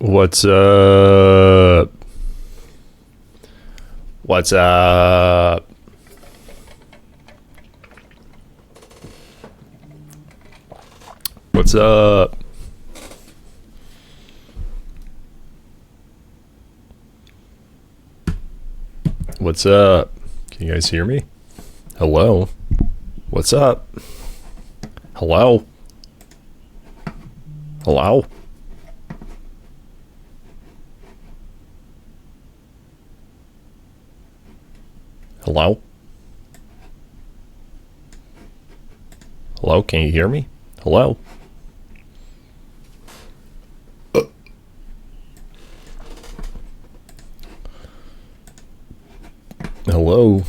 What's up? What's up? What's up? What's up? Can you guys hear me? Hello? What's up? Hello? Hello? Hello? Hello? Can you hear me? Hello? Hello?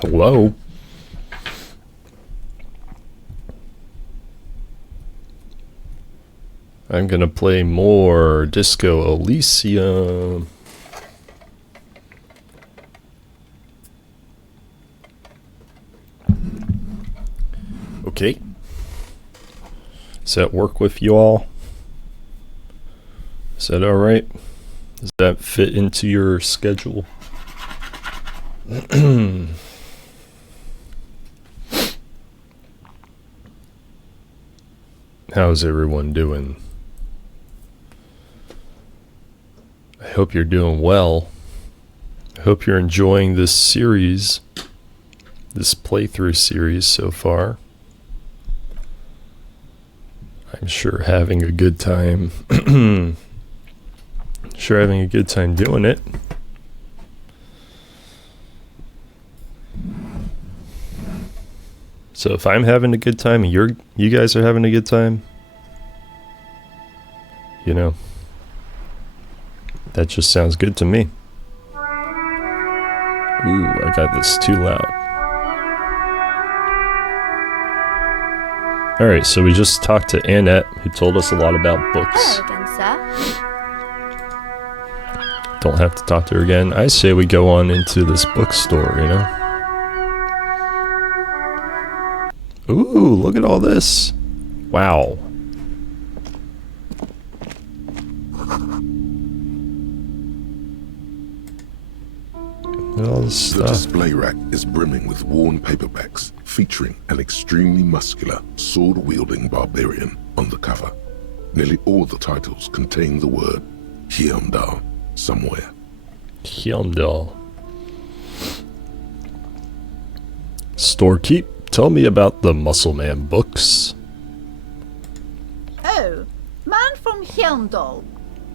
Hello? I'm gonna play more Disco Elysium. Okay. Does that work with you all? Is that alright? Does that fit into your schedule? How's everyone doing? I hope you're doing well. I hope you're enjoying this series, this playthrough series so far. I'm sure having a good time. Sure having a good time doing it. So if I'm having a good time and you guys are having a good time, you know, that just sounds good to me. Ooh, I got this too loud. Alright, so we just talked to Annette, who told us a lot about books. Hello again, sir. Don't have to talk to her again. I say we go on into this bookstore, you know? Ooh, look at all this. Wow. Look at all this The stuff. display rack is brimming with worn paperbacks featuring an extremely muscular, sword-wielding barbarian on the cover. Nearly all the titles contain the word Heimdall somewhere. Heimdall. Storekeep, tell me about the Muscle Man books. Oh, Man from Heimdall.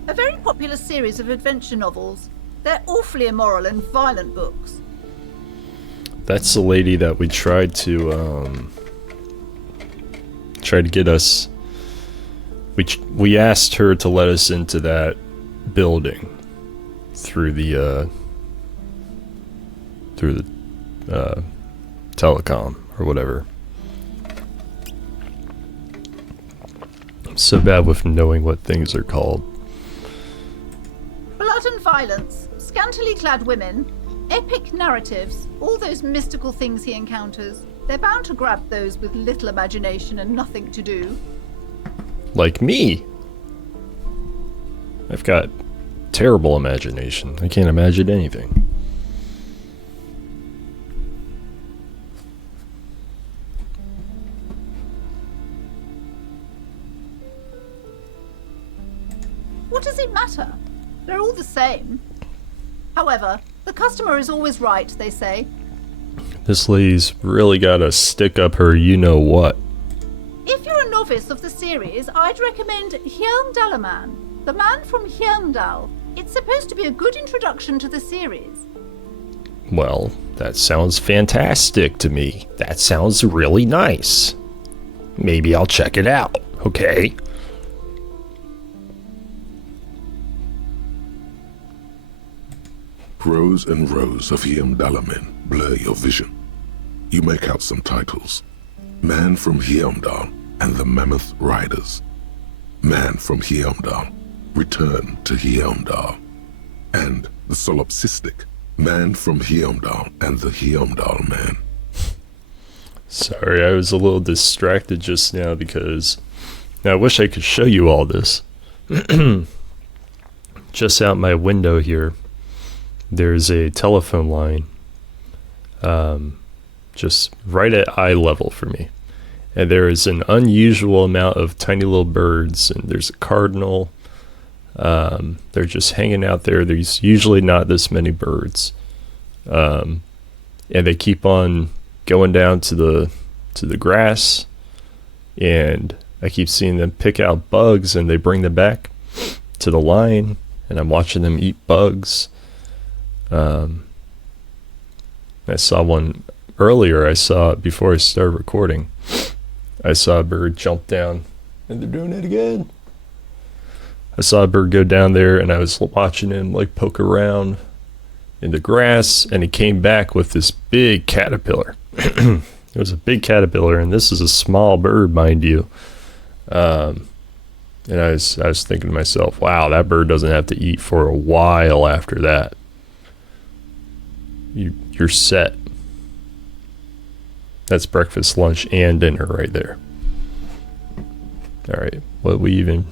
A very popular series of adventure novels. They're awfully immoral and violent books. That's the lady that we tried to get us. We asked her to let us into that building through the telecom or whatever. I'm so bad with knowing what things are called. Blood and violence, scantily clad women, epic narratives, all those mystical things he encounters. They're bound to grab those with little imagination and nothing to do. Like me. I've got terrible imagination. I can't imagine anything. What does it matter? They're all the same. However, the customer is always right, they say. This lady's really got to stick up her you-know-what. If you're a novice of the series, I'd recommend Heimdall, the Man from Heimdall. It's supposed to be a good introduction to the series. Well, that sounds fantastic to me. That sounds really nice. Maybe I'll check it out, okay? Rows and rows of Heimdall men blur your vision. You make out some titles. Man from Heimdall and the Mammoth Riders. Man from Heimdall return to Heimdall, and the solipsistic, man from Heimdall and the Heimdall man. Sorry, I was a little distracted just now because now I wish I could show you all this. Just out my window here, there's a telephone line just right at eye level for me. And there is an unusual amount of tiny little birds, and there's a cardinal. They're just hanging out there. There's usually not this many birds. And they keep on going down to the grass, and I keep seeing them pick out bugs, and they bring them back to the line, and I'm watching them eat bugs. I saw one earlier. I saw it before I started recording. I saw a bird jump down, and they're doing it again. I saw a bird go down there, and I was watching him like poke around in the grass, and he came back with this big caterpillar. It was a big caterpillar, and this is a small bird, mind you. And I was thinking to myself, wow, that bird doesn't have to eat for a while after that. You're set. That's breakfast, lunch, and dinner right there. All right, what we even...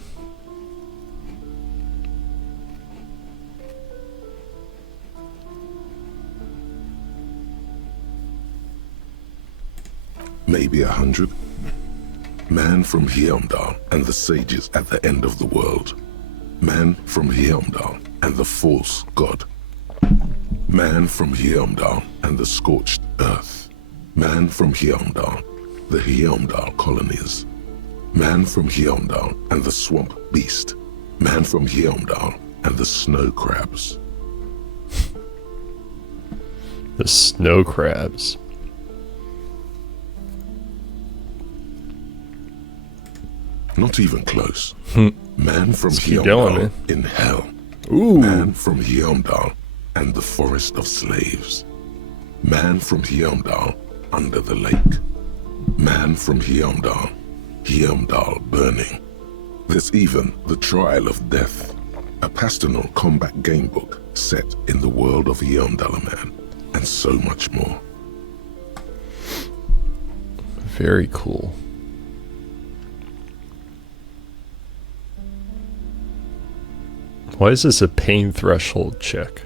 Maybe 100. Man from Heimdall and the sages at the end of the world. Man from Heimdall and the false god. Man from Heimdall and the scorched earth. Man from Heimdall, the Heimdall colonies. Man from Heimdall and the swamp beast. Man from Heimdall and the snow crabs. The snow crabs. Not even close. Man from keep going, Heimdall man. in hell. Ooh. Man from Heimdall and the forest of slaves. Man from Heimdall under the lake. Man from Heimdall, Heimdall burning. There's even the Trial of Death, a pastoral combat game book set in the world of Heimdall man, and so much more. Very cool. Why is this a pain threshold check?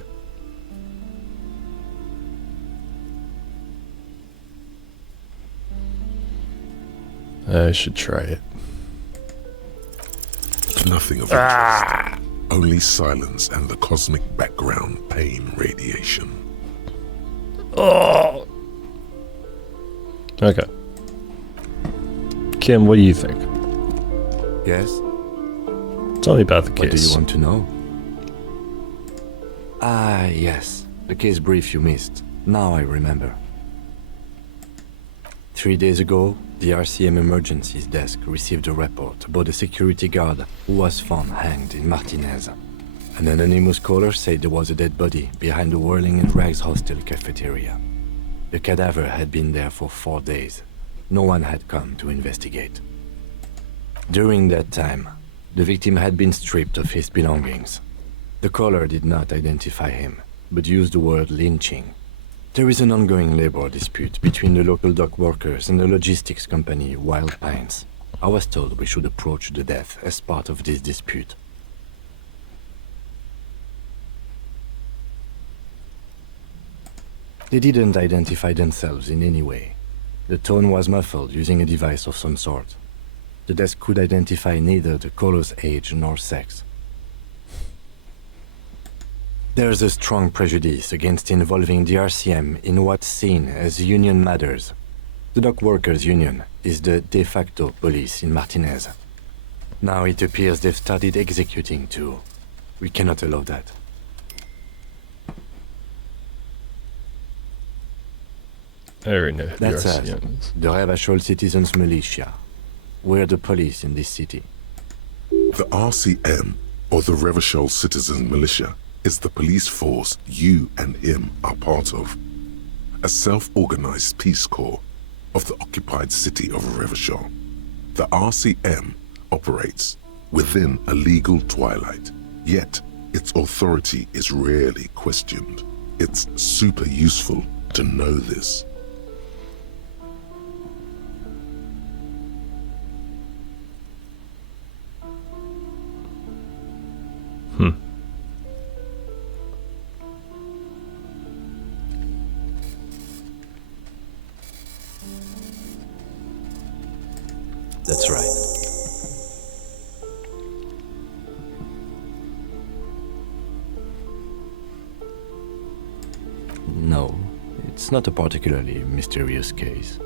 I should try it. Nothing of interest. Only silence and the cosmic background pain radiation. Oh. Okay. Kim, what do you think? Yes? Tell me about the What do case. you want to know? Ah, yes. The case brief you missed. Now I remember. 3 days ago, the RCM Emergencies Desk received a report about a security guard who was found hanged in Martinez. An anonymous caller said there was a dead body behind the Whirling in Rags hostel cafeteria. The cadaver had been there for 4 days. No one had come to investigate. During that time, the victim had been stripped of his belongings. The caller did not identify him, but used the word lynching. There is an ongoing labor dispute between the local dock workers and the logistics company Wild Pines. I was told we should approach the death as part of this dispute. They didn't identify themselves in any way. The tone was muffled using a device of some sort. The desk could identify neither the caller's age nor sex. There's a strong prejudice against involving the RCM in what's seen as union matters. The dock workers' union is the de facto police in Martinez. Now it appears they've started executing too. We cannot allow that. I already know who the That's us, RCM is. the Revachol Citizens Militia. We're the police in this city. The RCM, or the Revachol Citizens Militia, is the police force you and him are part of. A self-organized peace corps of the occupied city of Revachol. The RCM operates within a legal twilight, yet its authority is rarely questioned. It's super useful to know this. That's right. No, it's not a particularly mysterious case.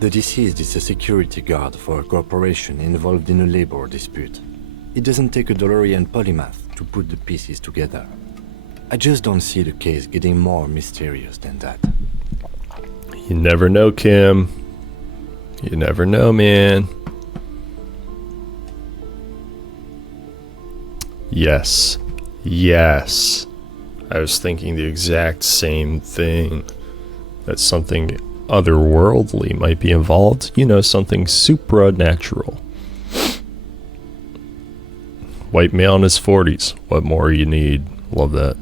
The deceased is a security guard for a corporation involved in a labor dispute. It doesn't take a DeLorean polymath to put the pieces together. I just don't see the case getting more mysterious than that. You never know, Kim. You never know, man. Yes. Yes. I was thinking the exact same thing. That something otherworldly might be involved. You know, something supernatural. White male in his 40s. What more you need? Love that.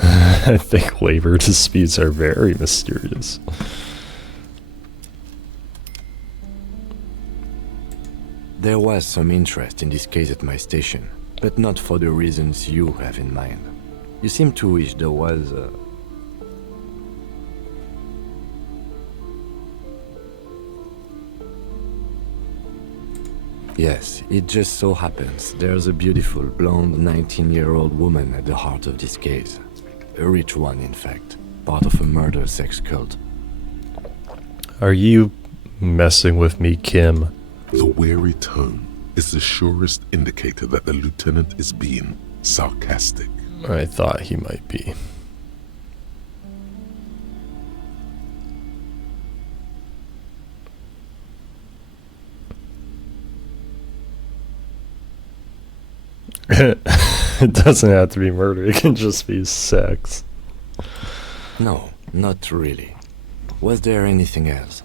I think labor disputes are very mysterious. There was some interest in this case at my station, but not for the reasons you have in mind. You seem to wish there was a... Yes, it just so happens there's a beautiful blonde 19-year-old woman at the heart of this case. A rich one, in fact, part of a murder sex cult. Are you messing with me, Kim? The weary tone is the surest indicator that the lieutenant is being sarcastic. I thought he might be. It doesn't have to be murder, it can just be sex. No, not really. Was there anything else?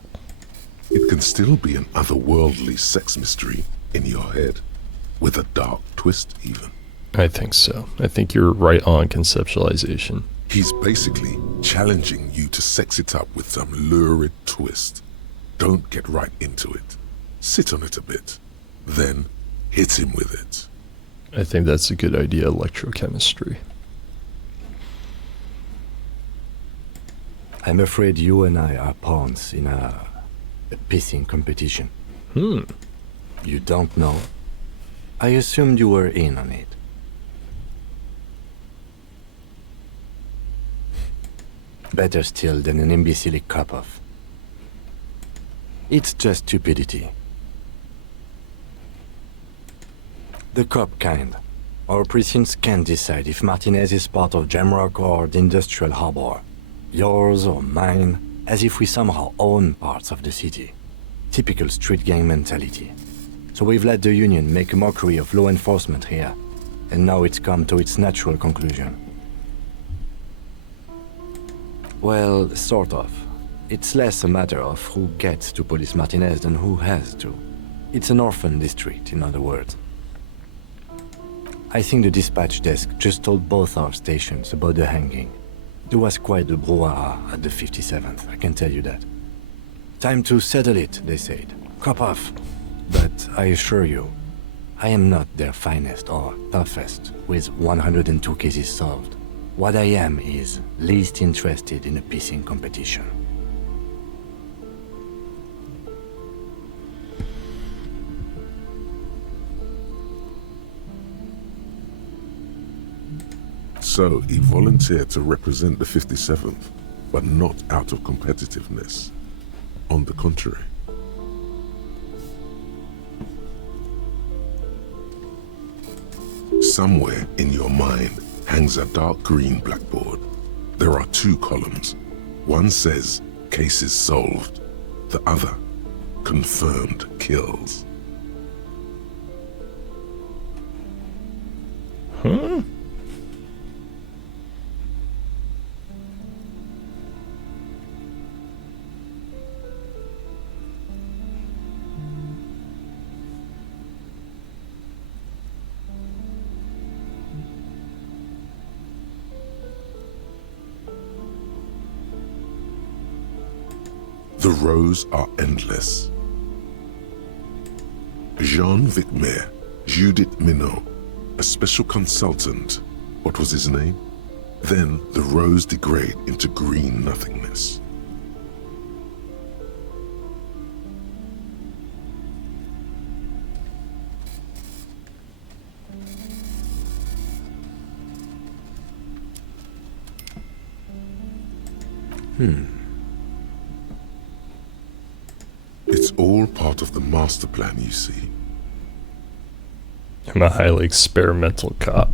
It can still be an otherworldly sex mystery in your head, with a dark twist even. I think so. I think you're right on conceptualization. He's basically challenging you to sex it up with some lurid twist. Don't get right into it. Sit on it a bit, then hit him with it. I think that's a good idea, electrochemistry. I'm afraid you and I are pawns in a pissing competition. You don't know? I assumed you were in on it. Better still than an imbecilic cop-off. It's just stupidity. The cop kind. Our precincts can't decide if Martinez is part of Jamrock or the Industrial Harbor. Yours or mine, as if we somehow own parts of the city. Typical street gang mentality. So we've let the Union make a mockery of law enforcement here, and now it's come to its natural conclusion. Well, sort of. It's less a matter of who gets to police Martinez than who has to. It's an orphan district, in other words. I think the dispatch desk just told both our stations about the hanging. There was quite a brouhaha at the 57th, I can tell you that. Time to settle it, they said. Cop off. But I assure you, I am not their finest or toughest with 102 cases solved. What I am is least interested in a pissing competition. So he volunteered to represent the 57th, but not out of competitiveness. On the contrary. Somewhere in your mind hangs a dark green blackboard. There are two columns. One says, cases solved. The other, confirmed kills. Huh? The rows are endless. Jean Vicmer, Judith Minot, a special consultant. What was his name? Then the rows degrade into green nothingness. It's all part of the master plan, you see. I'm a highly experimental cop.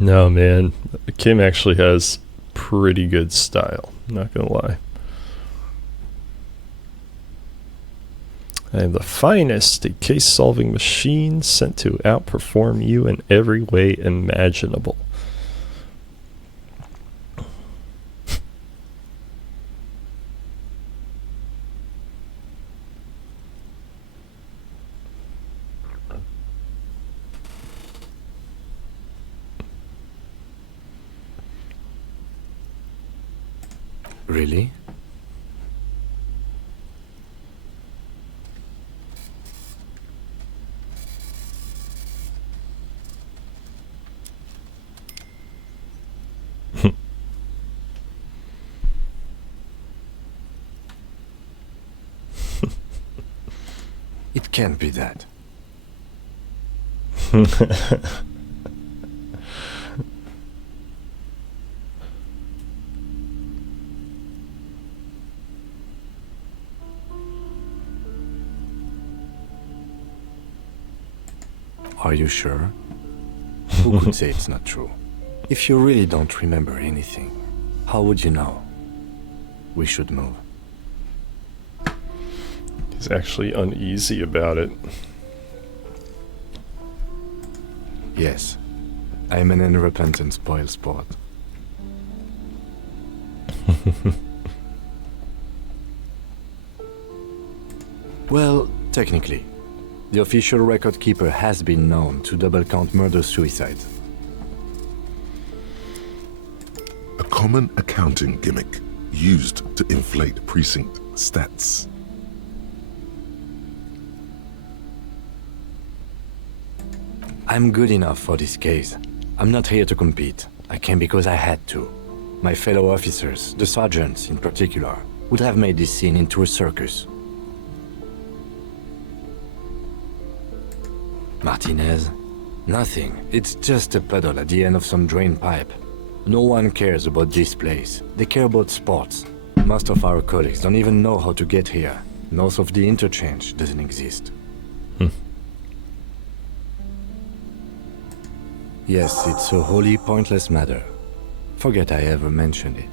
No, man. Kim actually has pretty good style. Not gonna lie. I am the finest case-solving machine sent to outperform you in every way imaginable. Really? It can't be that. Are you sure? Who could say it's not true? If you really don't remember anything, how would you know? We should move. He's actually uneasy about it. Yes, I am an unrepentant spoilsport. Well, technically, the official record keeper has been known to double count murder-suicide. A common accounting gimmick used to inflate precinct stats. I'm good enough for this case. I'm not here to compete. I came because I had to. My fellow officers, the sergeants in particular, would have made this scene into a circus. Martinez? Nothing. It's just a puddle at the end of some drain pipe. No one cares about this place. They care about sports. Most of our colleagues don't even know how to get here. North of the interchange doesn't exist. Yes, it's a wholly pointless matter. Forget I ever mentioned it.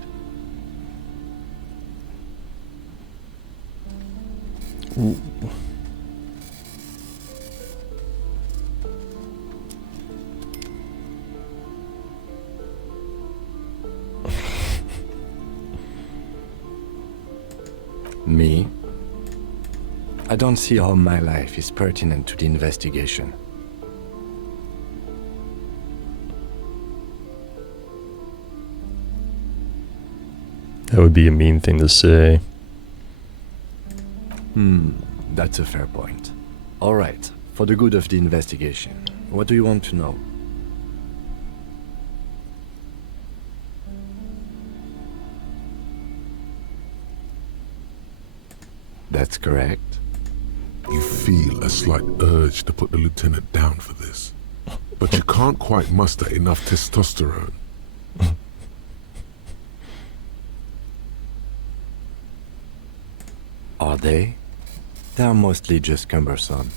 Ooh. Me? I don't see how my life is pertinent to the investigation. That would be a mean thing to say. That's a fair point. All right, for the good of the investigation, what do you want to know? That's correct. You feel a slight urge to put the lieutenant down for this, but you can't quite muster enough testosterone. Are they? They are mostly just cumbersome.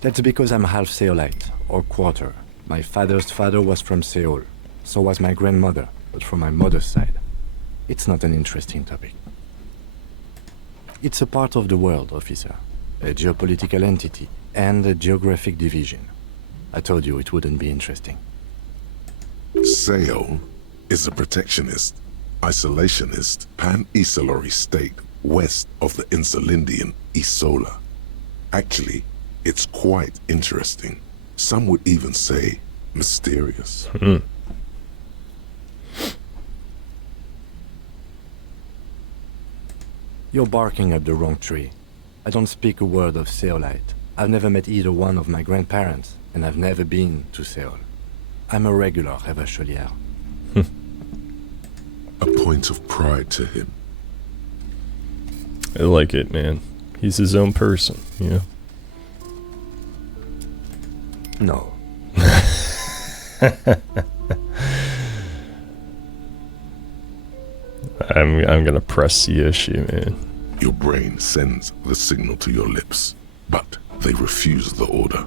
That's because I'm half Seolite, or quarter. My father's father was from Seoul. So was my grandmother, but from my mother's side. It's not an interesting topic. It's a part of the world, officer. A geopolitical entity, and a geographic division. I told you it wouldn't be interesting. Seoul is a protectionist, isolationist, pan-Isolari state west of the Insulindian Isola. Actually, it's quite interesting. Some would even say mysterious. You're barking up the wrong tree. I don't speak a word of Seolite. I've never met either one of my grandparents, and I've never been to Seoul. I'm a regular Revacholière. A point of pride to him. I like it, man. He's his own person, you know? No. I'm gonna press the issue, man. Your brain sends the signal to your lips, but they refuse the order.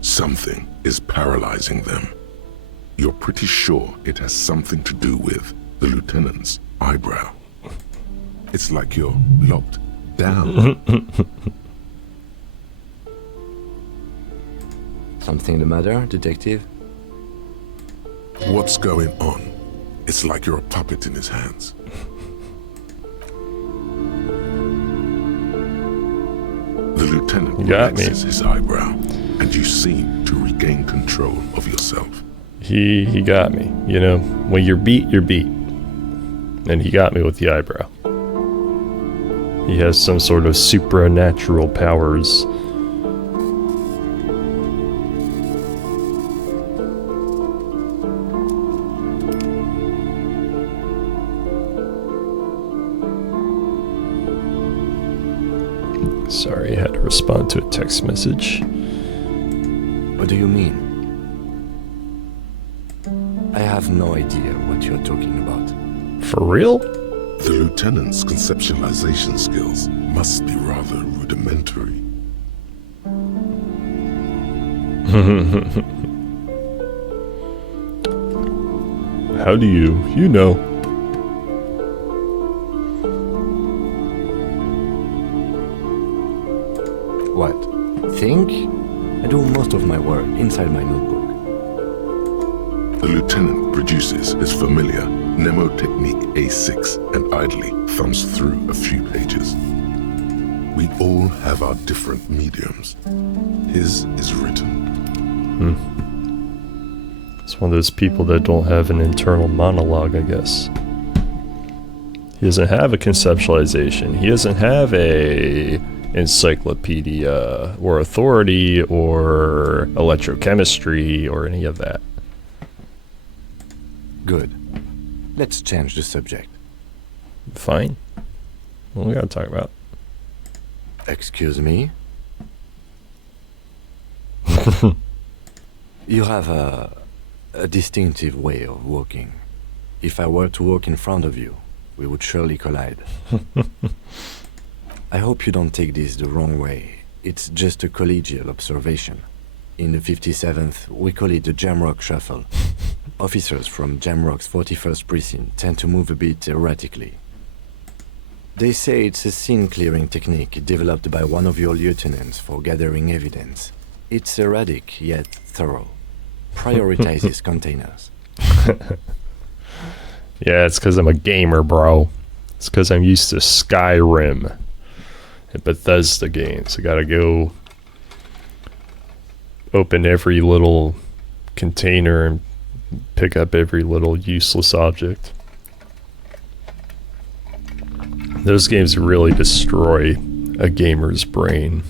Something is paralyzing them. You're pretty sure it has something to do with the lieutenant's eyebrow. It's like you're locked down. Something the matter, detective? What's going on? It's like you're a puppet in his hands. The lieutenant relaxes his eyebrow, and you seem to regain control of yourself. He got me. You know, when you're beat, you're beat. And he got me with the eyebrow. He has some sort of supernatural powers. Sorry, I had to respond to a text message. What do you mean? I have no idea what you're talking about. For real? The lieutenant's conceptualization skills must be rather rudimentary. How do you know? What? Think? I do most of my work inside my notebook. The lieutenant produces his familiar mnemotechnique A6 and idly thumbs through a few pages. We all have our different mediums. His is written. It's one of those people that don't have an internal monologue, I guess. He doesn't have a conceptualization. He doesn't have a encyclopedia or authority or electrochemistry or any of that. Good. Let's change the subject. Fine. What we gotta talk about? Excuse me? You have a distinctive way of walking. If I were to walk in front of you, we would surely collide. I hope you don't take this the wrong way. It's just a collegial observation. In the 57th, we call it the Jamrock Shuffle. Officers from Jamrock's 41st Precinct tend to move a bit erratically. They say it's a scene-clearing technique developed by one of your lieutenants for gathering evidence. It's erratic, yet thorough. Prioritizes containers. Yeah, it's because I'm a gamer, bro. It's because I'm used to Skyrim and Bethesda games. I gotta go open every little container and pick up every little useless object. Those games really destroy a gamer's brain.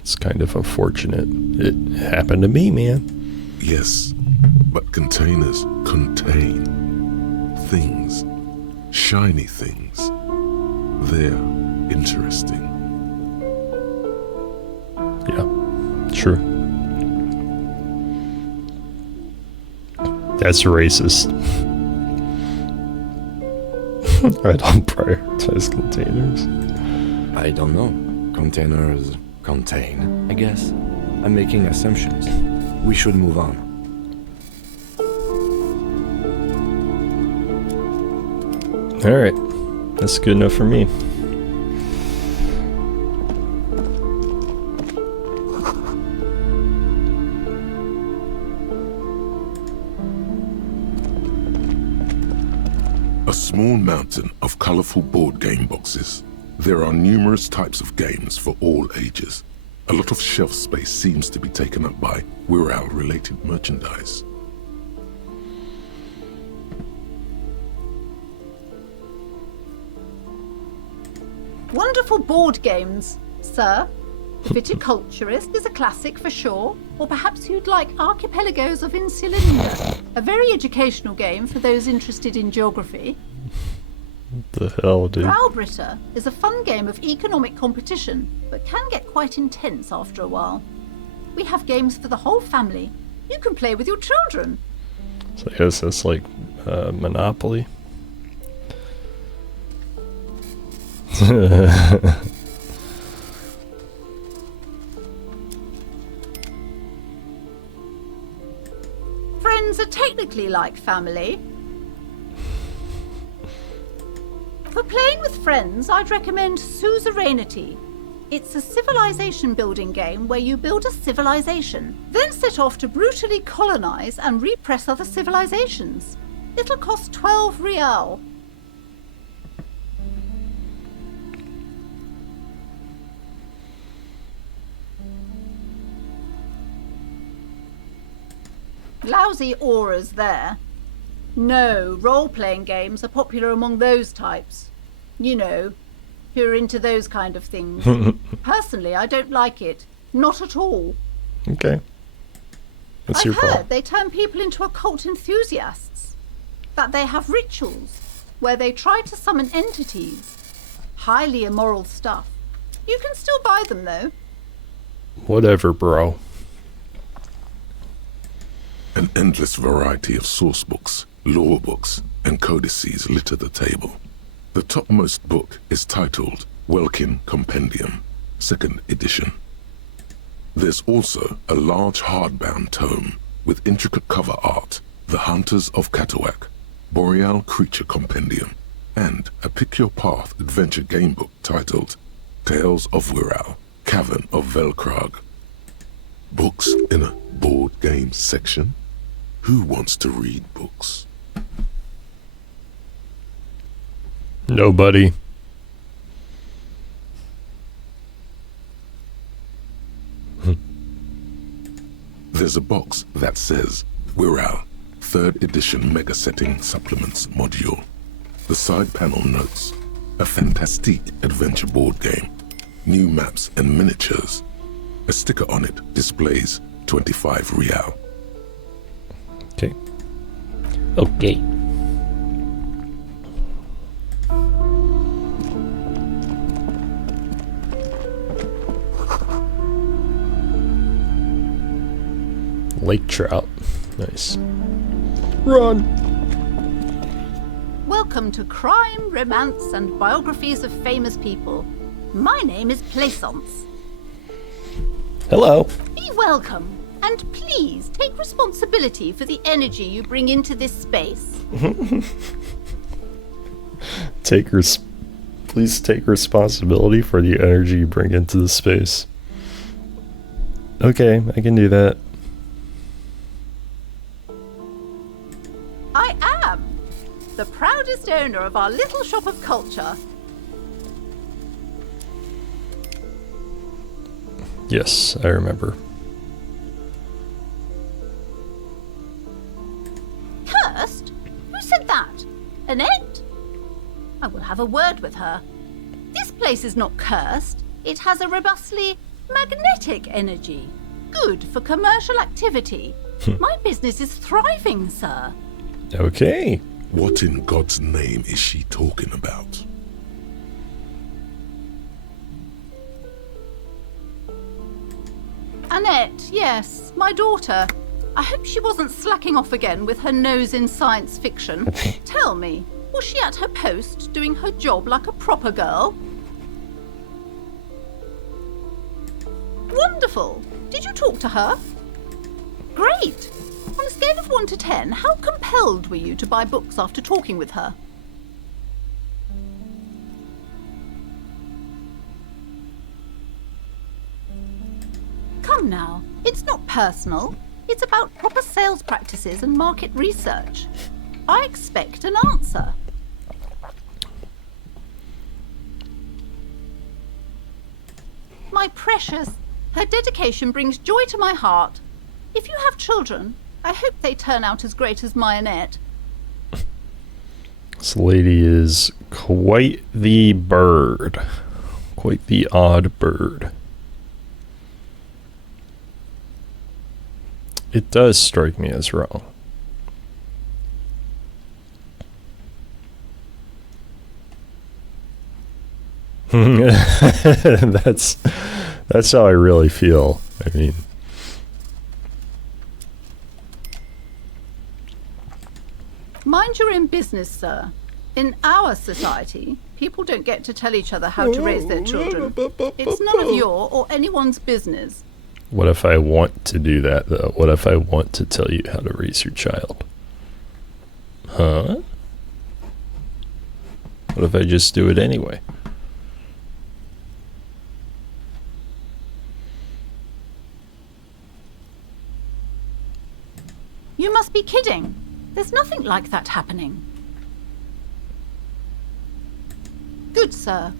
It's kind of unfortunate. It happened to me, man. Yes, but containers contain things, shiny things. They're interesting. Yeah, true. That's racist. I don't prioritize containers. I don't know. Containers contain, I guess. I'm making assumptions. We should move on. Alright, that's good enough for me. A small mountain of colorful board game boxes. There are numerous types of games for all ages. A lot of shelf space seems to be taken up by Wirral-related merchandise. Wonderful board games, sir. Viticulturist is a classic for sure, or perhaps you'd like Archipelagos of Insulinda, a very educational game for those interested in geography. The hell, dude? Browbritter is a fun game of economic competition, but can get quite intense after a while. We have games for the whole family. You can play with your children. So I guess that's like Monopoly. Friends are technically like family. For playing with friends, I'd recommend Suzerainty. It's a civilization building game where you build a civilization, then set off to brutally colonize and repress other civilizations. It'll cost 12 real. Lousy auras there. No, role-playing games are popular among those types. You know, who are into those kind of things. Personally, I don't like it. Not at all. Okay. What's your I've problem? heard they turn people into occult enthusiasts. That they have rituals where they try to summon entities. Highly immoral stuff. You can still buy them, though. Whatever, bro. An endless variety of source books, lore books, and codices litter the table. The topmost book is titled Welkin Compendium, 2nd edition. There's also a large hardbound tome with intricate cover art, The Hunters of Katawak, Boreal Creature Compendium, and a Pick Your Path adventure game book titled Tales of Wirral, Cavern of Velkrag. Books in a board game section? Who wants to read books? Nobody. There's a box that says Wirral, 3rd edition Mega Setting Supplements Module. The side panel notes, a fantastique adventure board game, new maps and miniatures. A sticker on it displays 25 real. Okay. Okay. Lake trout. Nice. Run! Welcome to Crime, Romance, and Biographies of Famous People. My name is Plaisance. Hello. Be welcome, and please take responsibility for the energy you bring into this space. Please take responsibility for the energy you bring into the space. Okay, I can do that. I am the proudest owner of our little shop of culture. Yes, I remember. Cursed? Who said that? Annette? I will have a word with her. This place is not cursed. It has a robustly magnetic energy. Good for commercial activity. My business is thriving, sir. Okay. What in God's name is she talking about? Annette, yes, my daughter. I hope she wasn't slacking off again with her nose in science fiction. Tell me, was she at her post doing her job like a proper girl? Wonderful. Did you talk to her? Great. On a scale of 1 to 10, how compelled were you to buy books after talking with her? Come now, it's not personal. It's about proper sales practices and market research. I expect an answer. My precious, Her dedication brings joy to my heart. If you have children, I hope they turn out as great as my Annette. This lady is quite the bird. Quite the odd bird. It does strike me as wrong. That's how I really feel. I mean, mind your own business, sir. In our society, people don't get to tell each other how to raise their children. It's none of your or anyone's business. what if I want to do that, though? What if I want to tell you how to raise your child? Huh? What if I just do it anyway? You must be kidding. There's nothing like that happening. Good, sir.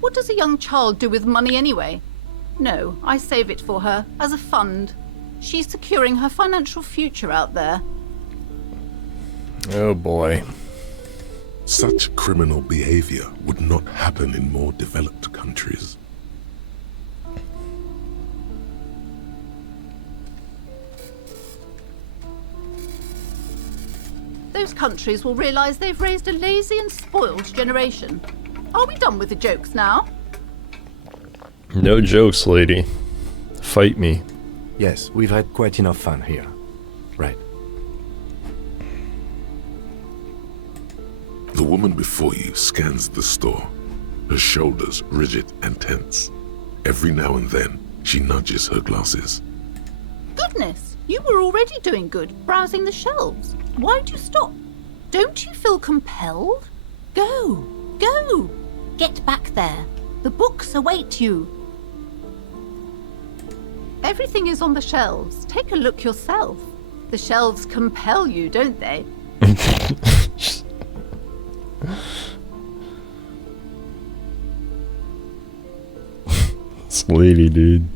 What does a young child do with money anyway? No, I save it for her, as a fund. She's securing her financial future out there. Oh boy. Such criminal behavior would not happen in more developed countries. Those countries will realize they've raised a lazy and spoiled generation. Are we done with the jokes now? No jokes, lady. Fight me. Yes, we've had quite enough fun here. Right. The woman before you scans the store, her shoulders rigid and tense. Every now and then, she nudges her glasses. Goodness, you were already doing good, browsing the shelves. Why'd you stop? Don't you feel compelled? Go, go! Get back there. The books await you. Everything is on the shelves. Take a look yourself. The shelves compel you, don't they? This lady, dude.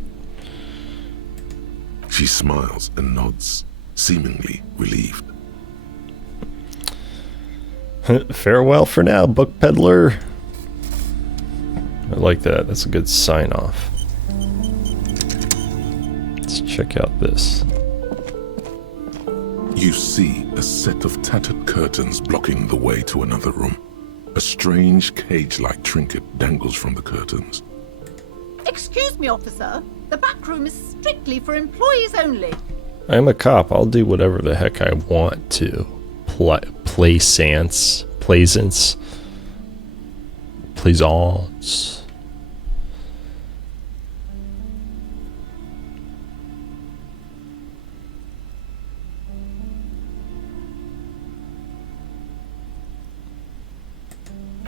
She smiles and nods, seemingly relieved. Farewell for now, book peddler. I like that. That's a good sign off. Let's check out this. You see a set of tattered curtains blocking the way to another room. A strange cage-like trinket dangles from the curtains. Excuse me, officer. The back room is strictly for employees only. I'm a cop. I'll do whatever the heck I want to. Plaisance.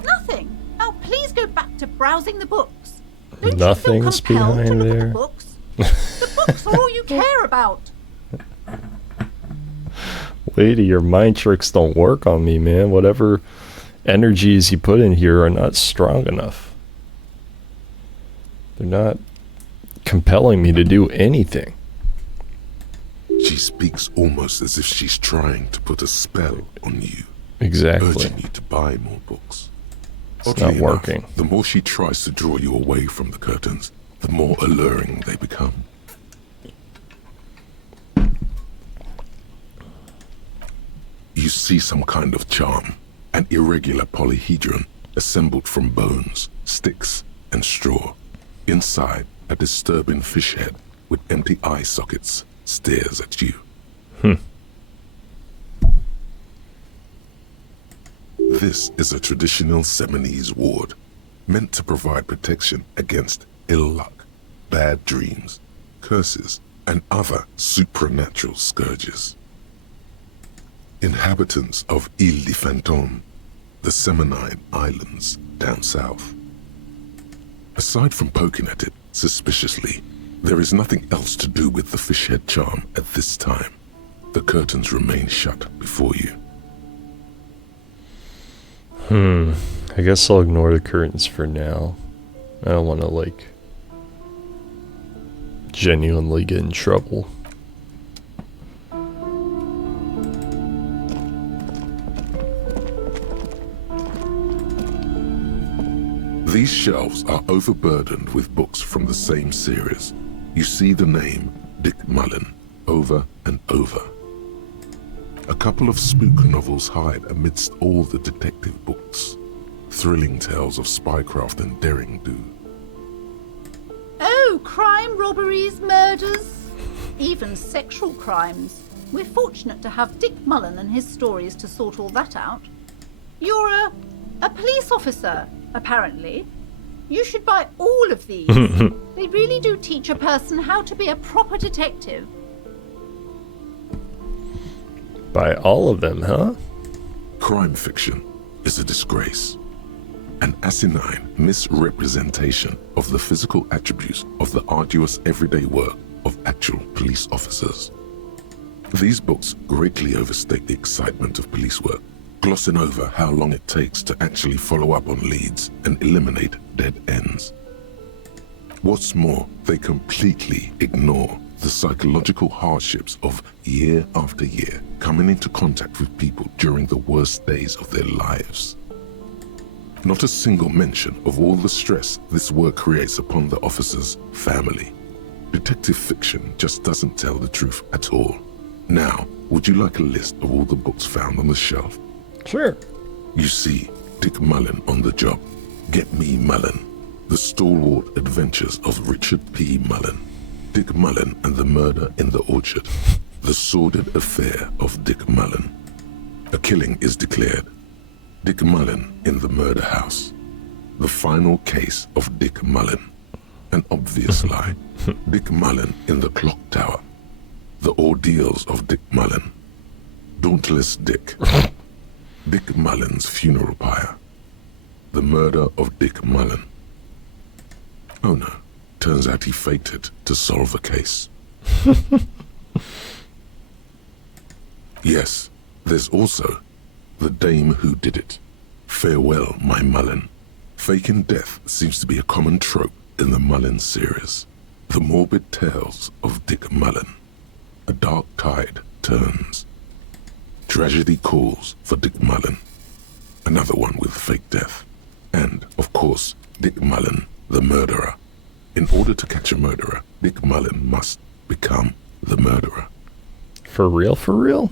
Nothing. Now please go back to browsing the books. Don't Nothing's you feel compelled behind to look there. at the books? The books are all you care about. Lady, your mind tricks don't work on me, man. Whatever energies you put in here are not strong enough. They're not compelling me to do anything. She speaks almost as if she's trying to put a spell on you, Exactly. urging you to buy more books. It's not working. The more she tries to draw you away from the curtains, the more alluring they become. You see some kind of charm, an irregular polyhedron assembled from bones, sticks, and straw. Inside, a disturbing fish head with empty eye sockets stares at you. This is a traditional Seminese ward, meant to provide protection against ill luck, bad dreams, curses, and other supernatural scourges. Inhabitants of Ile de Fantôme, the Seminine Islands down south. Aside from poking at it suspiciously, there is nothing else to do with the fish head charm at this time. The curtains remain shut before you. I guess I'll ignore the curtains for now. I don't want to, genuinely get in trouble. These shelves are overburdened with books from the same series. You see the name Dick Mullen over and over. A couple of spook novels hide amidst all the detective books. Thrilling tales of spycraft and daring do. Oh, crime, robberies, murders, even sexual crimes. We're fortunate to have Dick Mullen and his stories to sort all that out. You're a police officer, apparently. You should buy all of these. They really do teach a person how to be a proper detective. Buy all of them, huh? Crime fiction is a disgrace. An asinine misrepresentation of the physical attributes of the arduous everyday work of actual police officers. These books greatly overstate the excitement of police work, glossing over how long it takes to actually follow up on leads and eliminate dead ends. What's more, they completely ignore the psychological hardships of year after year coming into contact with people during the worst days of their lives. Not a single mention of all the stress this work creates upon the officer's family. Detective fiction just doesn't tell the truth at all. Now, would you like a list of all the books found on the shelf? Sure. You see Dick Mullen on the job. Get Me Mullen. The Stalwart Adventures of Richard P. Mullen. Dick Mullen and the Murder in the Orchard. The Sordid Affair of Dick Mullen. A killing is declared. Dick Mullen in the Murder House. The Final Case of Dick Mullen. An obvious lie. Dick Mullen in the Clock Tower. The Ordeals of Dick Mullen. Dauntless Dick. Dick Mullen's Funeral Pyre. The Murder of Dick Mullen. Oh no, turns out he faked it to solve a case. Yes, there's also The Dame Who Did It. Farewell, My Mullen. Faking death seems to be a common trope in the Mullen series. The morbid tales of Dick Mullen. A dark tide turns. Tragedy calls for Dick Mullen. Another one with fake death. And, of course, Dick Mullen, the murderer. In order to catch a murderer, Dick Mullen must become the murderer. For real, for real?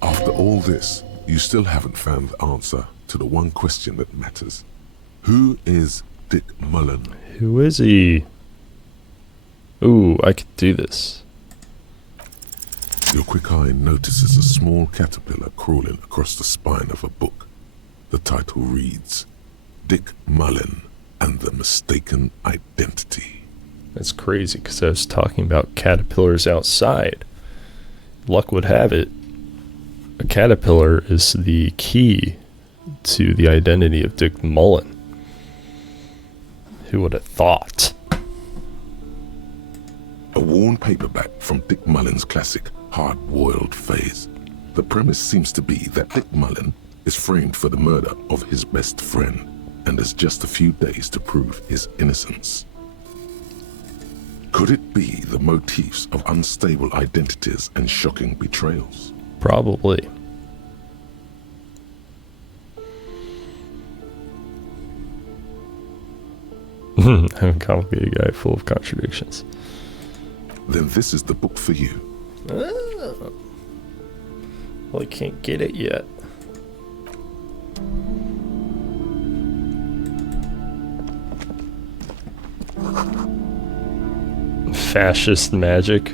After all this, you still haven't found the answer to the one question that matters. Who is Dick Mullen? Who is he? Ooh, I could do this. Your quick eye notices a small caterpillar crawling across the spine of a book. The title reads, Dick Mullen and the Mistaken Identity. That's crazy, because I was talking about caterpillars outside. Luck would have it, a caterpillar is the key to the identity of Dick Mullen. Who would have thought? A worn paperback from Dick Mullen's classic Hard-Boiled Phase. The premise seems to be that Dick Mullen is framed for the murder of his best friend and has just a few days to prove his innocence. Could it be the motifs of unstable identities and shocking betrayals? Probably. I'm a complicated guy full of contradictions. Then this is the book for you. Oh. Well, I can't get it yet. Fascist magic.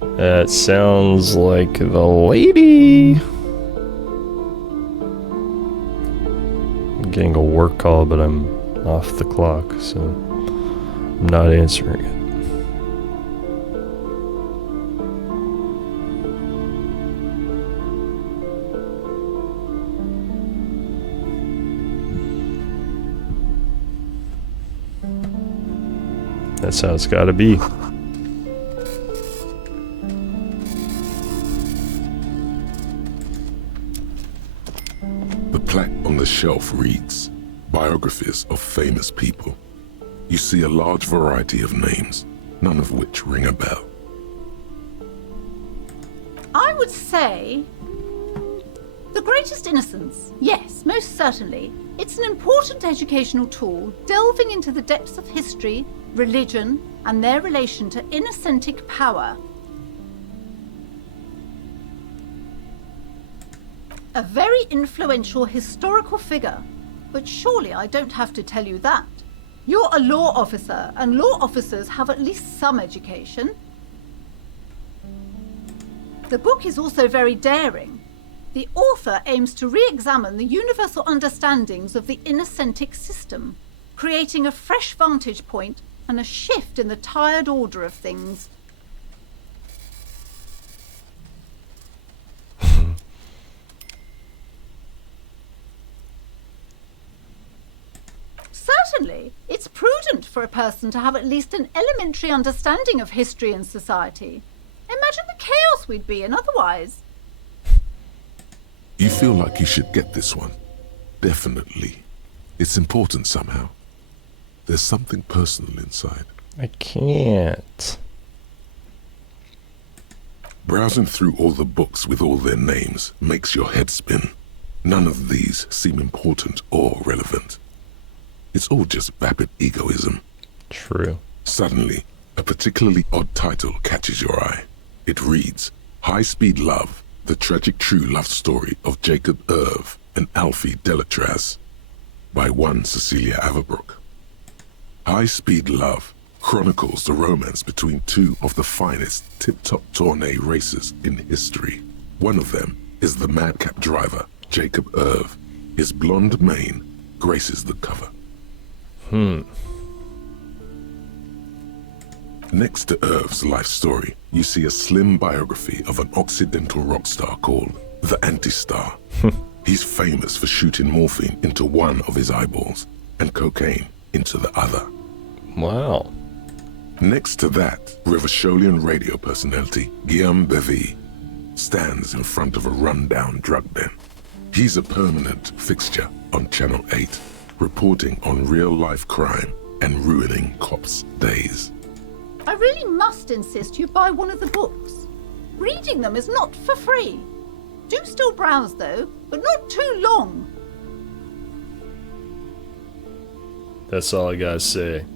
That sounds like the lady. I'm getting a work call, but I'm off the clock, so I'm not answering it. That's how it's gotta be. The plaque on the shelf reads, Biographies of Famous People. You see a large variety of names, none of which ring a bell. I would say The Greatest Innocence. Yes, most certainly. It's an important educational tool, delving into the depths of history, religion, and their relation to innocentic power. A very influential historical figure. But surely I don't have to tell you that. You're a law officer, and law officers have at least some education. The book is also very daring. The author aims to re-examine the universal understandings of the innocentic system, creating a fresh vantage point and a shift in the tired order of things. Certainly, it's prudent for a person to have at least an elementary understanding of history and society. Imagine the chaos we'd be in otherwise. You feel like you should get this one. Definitely. It's important somehow. There's something personal inside. I can't. Browsing through all the books with all their names makes your head spin. None of these seem important or relevant. It's all just vapid egoism. True. Suddenly, a particularly odd title catches your eye. It reads, High Speed Love, the tragic true love story of Jacob Irv and Alfie Delatraz, by one Cecilia Averbrook. High Speed Love chronicles the romance between two of the finest tip-top tourney racers in history. One of them is the madcap driver, Jacob Irv. His blonde mane graces the cover. Next to Irv's life story, you see a slim biography of an Occidental rock star called the Anti-Star. He's famous for shooting morphine into one of his eyeballs and cocaine into the other. Wow. Next to that, Rivasholian radio personality Guillaume Bevy stands in front of a run-down drug den. He's a permanent fixture on Channel 8, reporting on real-life crime and ruining cops' days. I really must insist you buy one of the books. Reading them is not for free. Do still browse though, but not too long. That's all I gotta say.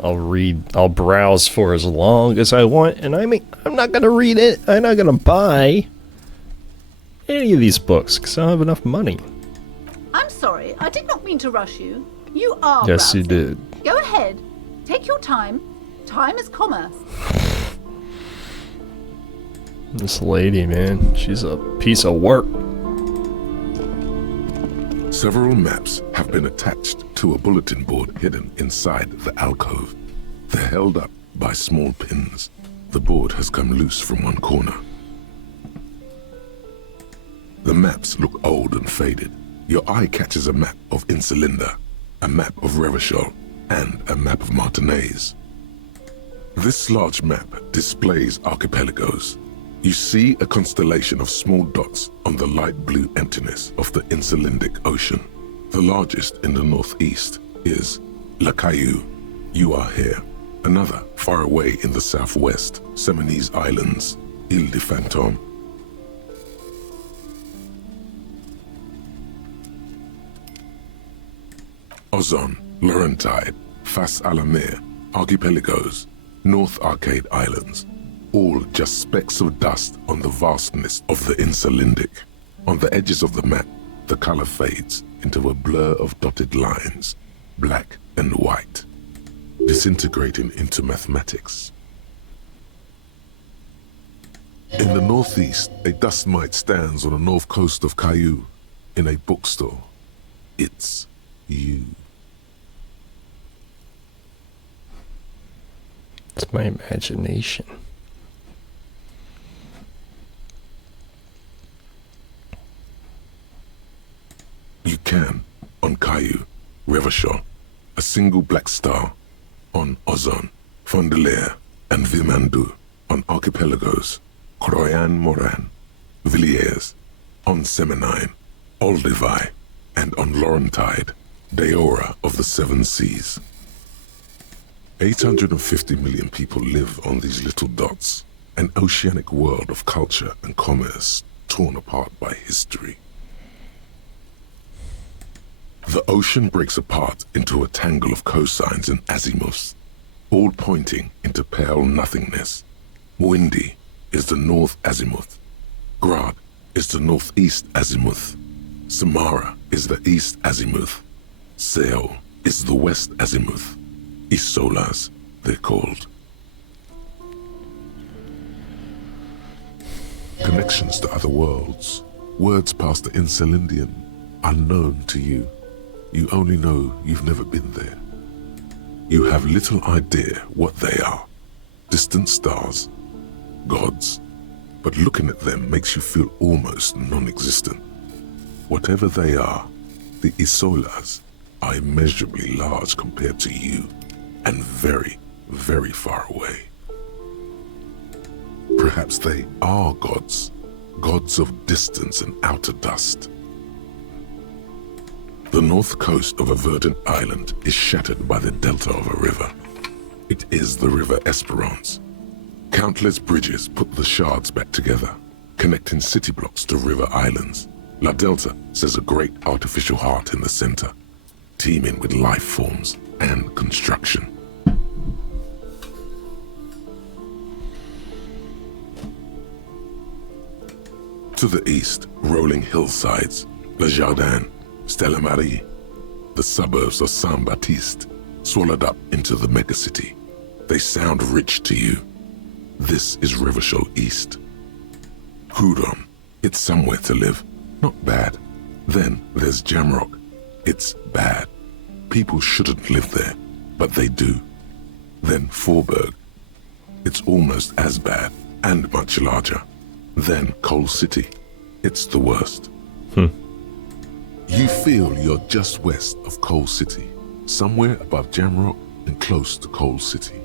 I'll browse for as long as I want, and I'm not gonna read it. I'm not gonna buy any of these books because I don't have enough money. I'm sorry, I did not mean to rush you. You are Yes, browsing. you did. Go ahead. Take your time. Time is commerce. This lady, man, she's a piece of work. Several maps have been attached to a bulletin board hidden inside the alcove. They're held up by small pins. The board has come loose from one corner. The maps look old and faded. Your eye catches a map of Insulinda, a map of Revachol, and a map of Martinez. This large map displays archipelagos. You see a constellation of small dots on the light blue emptiness of the Insulindic Ocean. The largest in the northeast is La Caillou. You are here. Another far away in the southwest, Seminese Islands, Ile de Fantôme. Ozon, Laurentide, Fas à la Mer, Archipelagos, North Arcade Islands, all just specks of dust on the vastness of the Insulindic. On the edges of the map, the color fades into a blur of dotted lines, black and white, disintegrating into mathematics. In the northeast, a dust mite stands on the north coast of Caillou in a bookstore. It's you. It's my imagination. You can, on Caillou, Revachol, a single black star, on Ozon, Fondelier, and Vilmandu, on Archipelagos, Croyan Moran, Villiers, on Seminine, Olduvai, and on Laurentide, Deora of the Seven Seas. 850 million people live on these little dots, an oceanic world of culture and commerce torn apart by history. The ocean breaks apart into a tangle of cosines and azimuths, all pointing into pale nothingness. Windy is the north azimuth. Grad is the northeast azimuth. Samara is the east azimuth. Seol is the west azimuth. Isolas, they're called. Connections to other worlds, words past the Insulindian, unknown to you. You only know you've never been there. You have little idea what they are. Distant stars, gods, but looking at them makes you feel almost non-existent. Whatever they are, the Isolas are immeasurably large compared to you, and very, very far away. Perhaps they are gods, gods of distance and outer dust. The north coast of a verdant island is shattered by the delta of a river. It is the River Esperance. Countless bridges put the shards back together, connecting city blocks to river islands. La Delta says a great artificial heart in the center, teeming with life forms and construction. To the east, rolling hillsides, Le Jardin, Stella Marie, the suburbs of Saint-Baptiste, swallowed up into the megacity. They sound rich to you. This is Rivershell East. Hudon, it's somewhere to live, not bad. Then there's Jamrock, it's bad. People shouldn't live there, but they do. Then Forburg, it's almost as bad and much larger. Then Coal City, it's the worst. You feel you're just west of Coal City, somewhere above Jamrock and close to Coal City.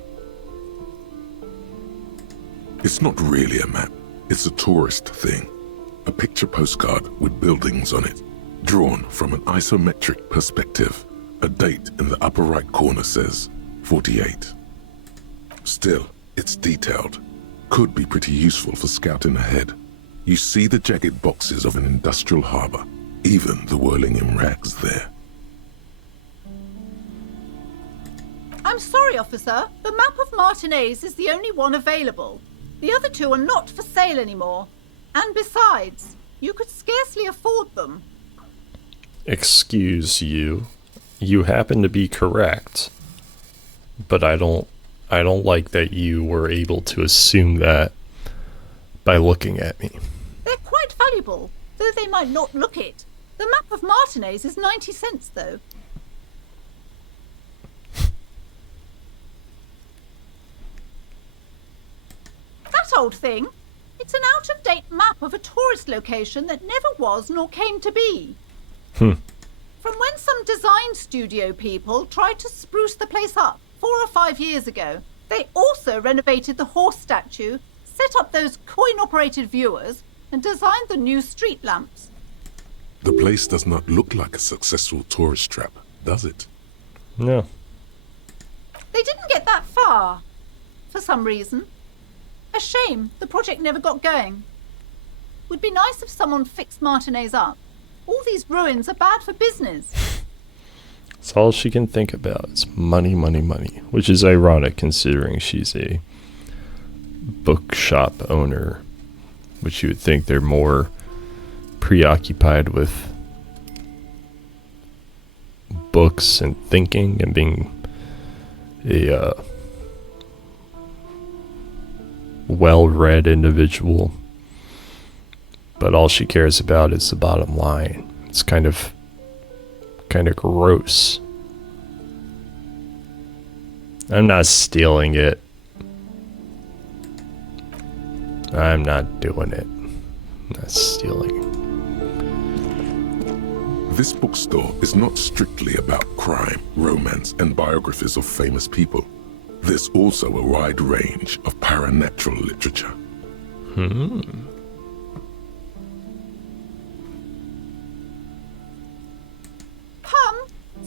It's not really a map, it's a tourist thing. A picture postcard with buildings on it, drawn from an isometric perspective. A date in the upper right corner says 48. Still, it's detailed. Could be pretty useful for scouting ahead. You see the jagged boxes of an industrial harbor, even the whirling in rags there. I'm sorry, officer. The map of Martinez is the only one available. The other two are not for sale anymore. And besides, you could scarcely afford them. Excuse you. You happen to be correct. But I don't like that you were able to assume that by looking at me. They're quite valuable, though they might not look it. The map of Martinez is 90 cents, though. That old thing. It's an out-of-date map of a tourist location that never was nor came to be. From when some design studio people tried to spruce the place up 4 or 5 years ago. They also renovated the horse statue, set up those coin-operated viewers, and designed the new street lamps. The place does not look like a successful tourist trap, does it? No. They didn't get that far, for some reason. A shame the project never got going. Would be nice if someone fixed Martinez up. All these ruins are bad for business. It's all she can think about. It's money, money, money. Which is ironic considering she's a bookshop owner. Which you would think they're more preoccupied with books and thinking and being a well-read individual. But all she cares about is the bottom line. It's kind of gross. I'm not stealing it. I'm not doing it. I'm not stealing it. This bookstore is not strictly about crime, romance, and biographies of famous people. There's also a wide range of paranatural literature.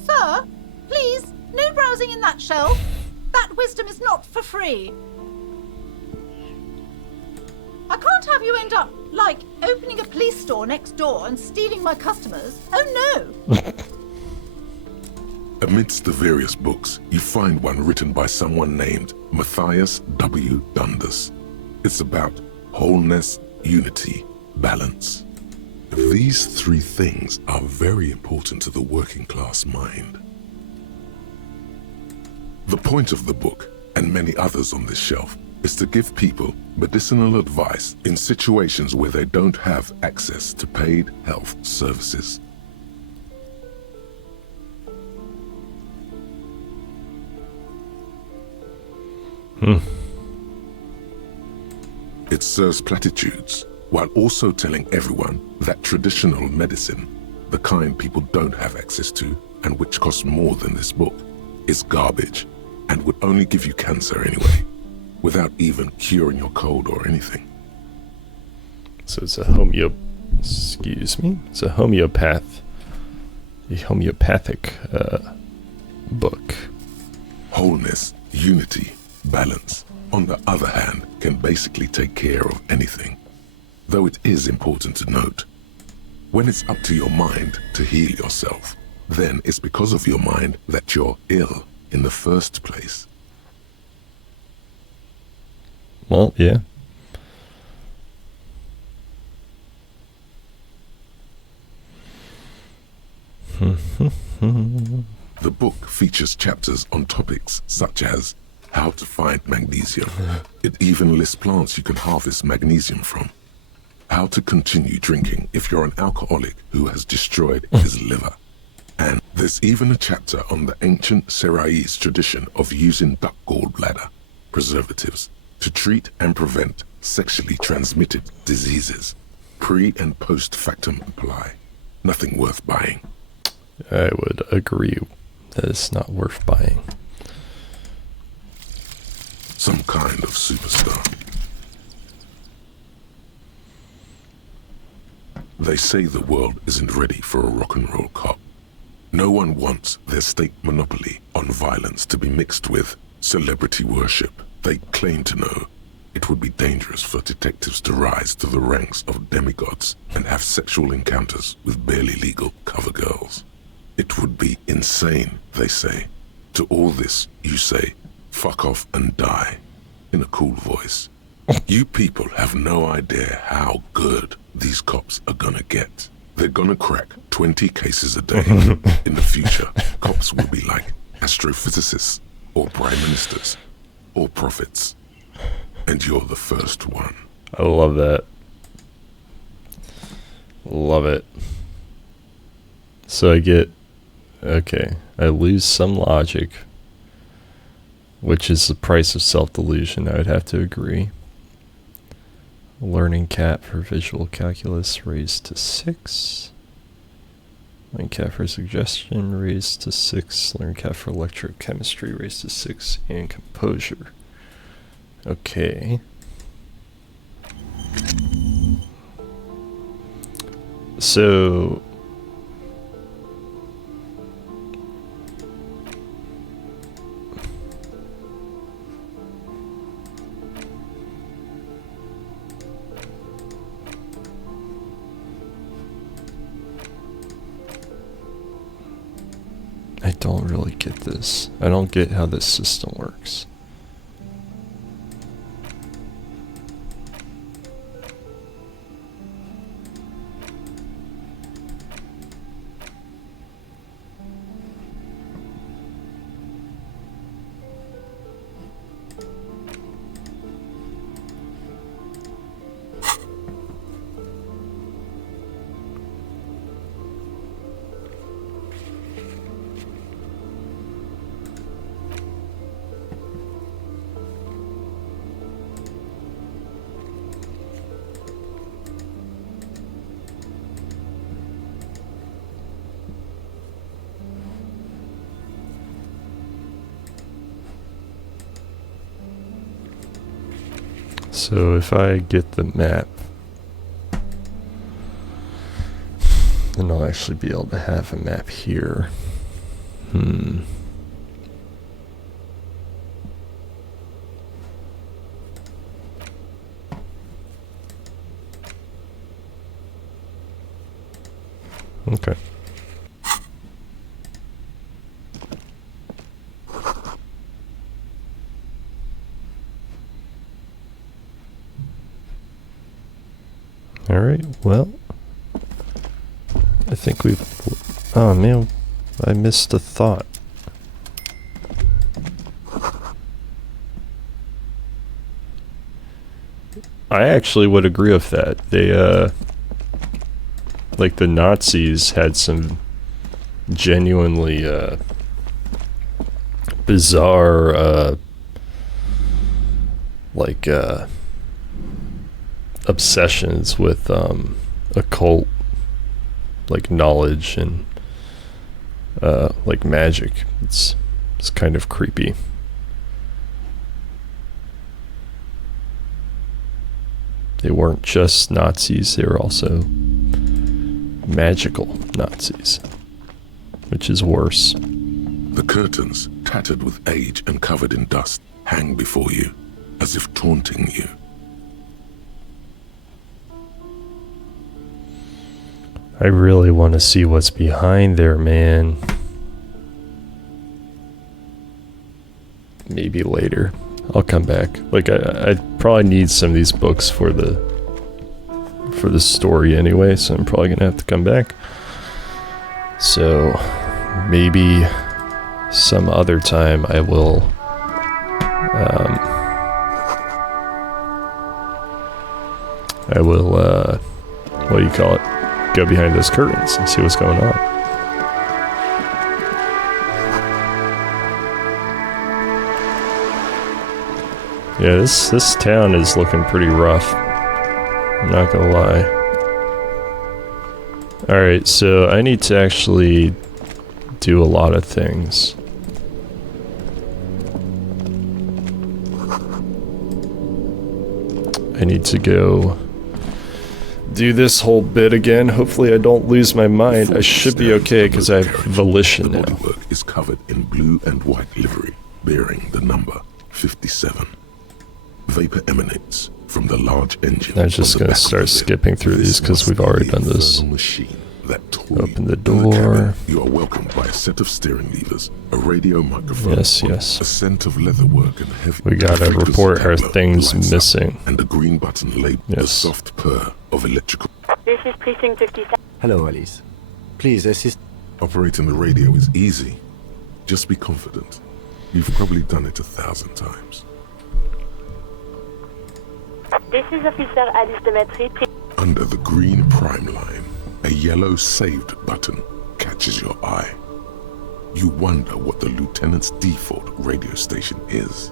Sir, please, no browsing in that shelf. That wisdom is not for free. I can't have you end up, like, opening a police store next door and stealing my customers. Oh no! Amidst the various books, you find one written by someone named Matthias W. Dundas. It's about wholeness, unity, balance. These three things are very important to the working class mind. The point of the book, and many others on this shelf, is to give people medicinal advice in situations where they don't have access to paid health services. It serves platitudes, while also telling everyone that traditional medicine, the kind people don't have access to and which costs more than this book, is garbage and would only give you cancer anyway, without even curing your cold or anything. So it's a it's a homeopathic book. Wholeness, unity, balance, on the other hand, can basically take care of anything. Though it is important to note, when it's up to your mind to heal yourself, then it's because of your mind that you're ill in the first place. Well, yeah. The book features chapters on topics such as how to find magnesium. It even lists plants you can harvest magnesium from. How to continue drinking if you're an alcoholic who has destroyed his liver. And there's even a chapter on the ancient Seraïs tradition of using duck gallbladder preservatives to treat and prevent sexually transmitted diseases. Pre and post factum apply. Nothing worth buying. I would agree that it's not worth buying. Some kind of superstar. They say the world isn't ready for a rock and roll cop. No one wants their state monopoly on violence to be mixed with celebrity worship. They claim to know it would be dangerous for detectives to rise to the ranks of demigods and have sexual encounters with barely legal cover girls. It would be insane, they say. To all this, you say, fuck off and die, in a cool voice. You people have no idea how good these cops are gonna get. They're gonna crack 20 cases a day. In the future, cops will be like astrophysicists, or prime ministers, or prophets. And you're the first one. I love that. Love it. So I lose some logic, which is the price of self-delusion, I would have to agree. Learning cat for visual calculus raised to 6. Learning cat for suggestion raised to 6. Learning cat for electrochemistry raised to 6. And composure. Okay. So I don't really get this. I don't get how this system works. So if I get the map, then I'll actually be able to have a map here. Okay. All right. Well, I think we've... Oh, man. I missed a thought. I actually would agree with that. They, like the Nazis had some genuinely, bizarre, obsessions with, occult, like, knowledge and, like magic. It's kind of creepy. They weren't just Nazis, they were also magical Nazis, which is worse. The curtains, tattered with age and covered in dust, hang before you, as if taunting you. I really want to see what's behind there, man. Maybe later. I'll come back. Like, I probably need some of these books for the story anyway, so I'm probably gonna have to come back. So maybe some other time I will what do you call it? Go behind those curtains and see what's going on. Yeah, this town is looking pretty rough. I'm not gonna lie. Alright, so I need to actually do a lot of things. I need to go do this whole bit again. Hopefully I don't lose my mind. I should be okay because I have volition now. The bodywork is covered in blue and white livery, bearing the number 57. Vapor emanates from the large engine. I'm just going to start skipping through these because we've already done this. Open the door. You are welcomed by a set of steering levers, a radio microphone, Yes. a scent of leatherwork and heavy. We gotta report our things missing. And a green button labeled the Yes. soft purr of electrical. This is Precinct 57. Hello, Alice. Please assist. Operating the radio is easy. Just be confident. You've probably done it 1,000 times. This is Officer Alice Demetri. Under the green prime line, a yellow saved button catches your eye. You wonder what the lieutenant's default radio station is.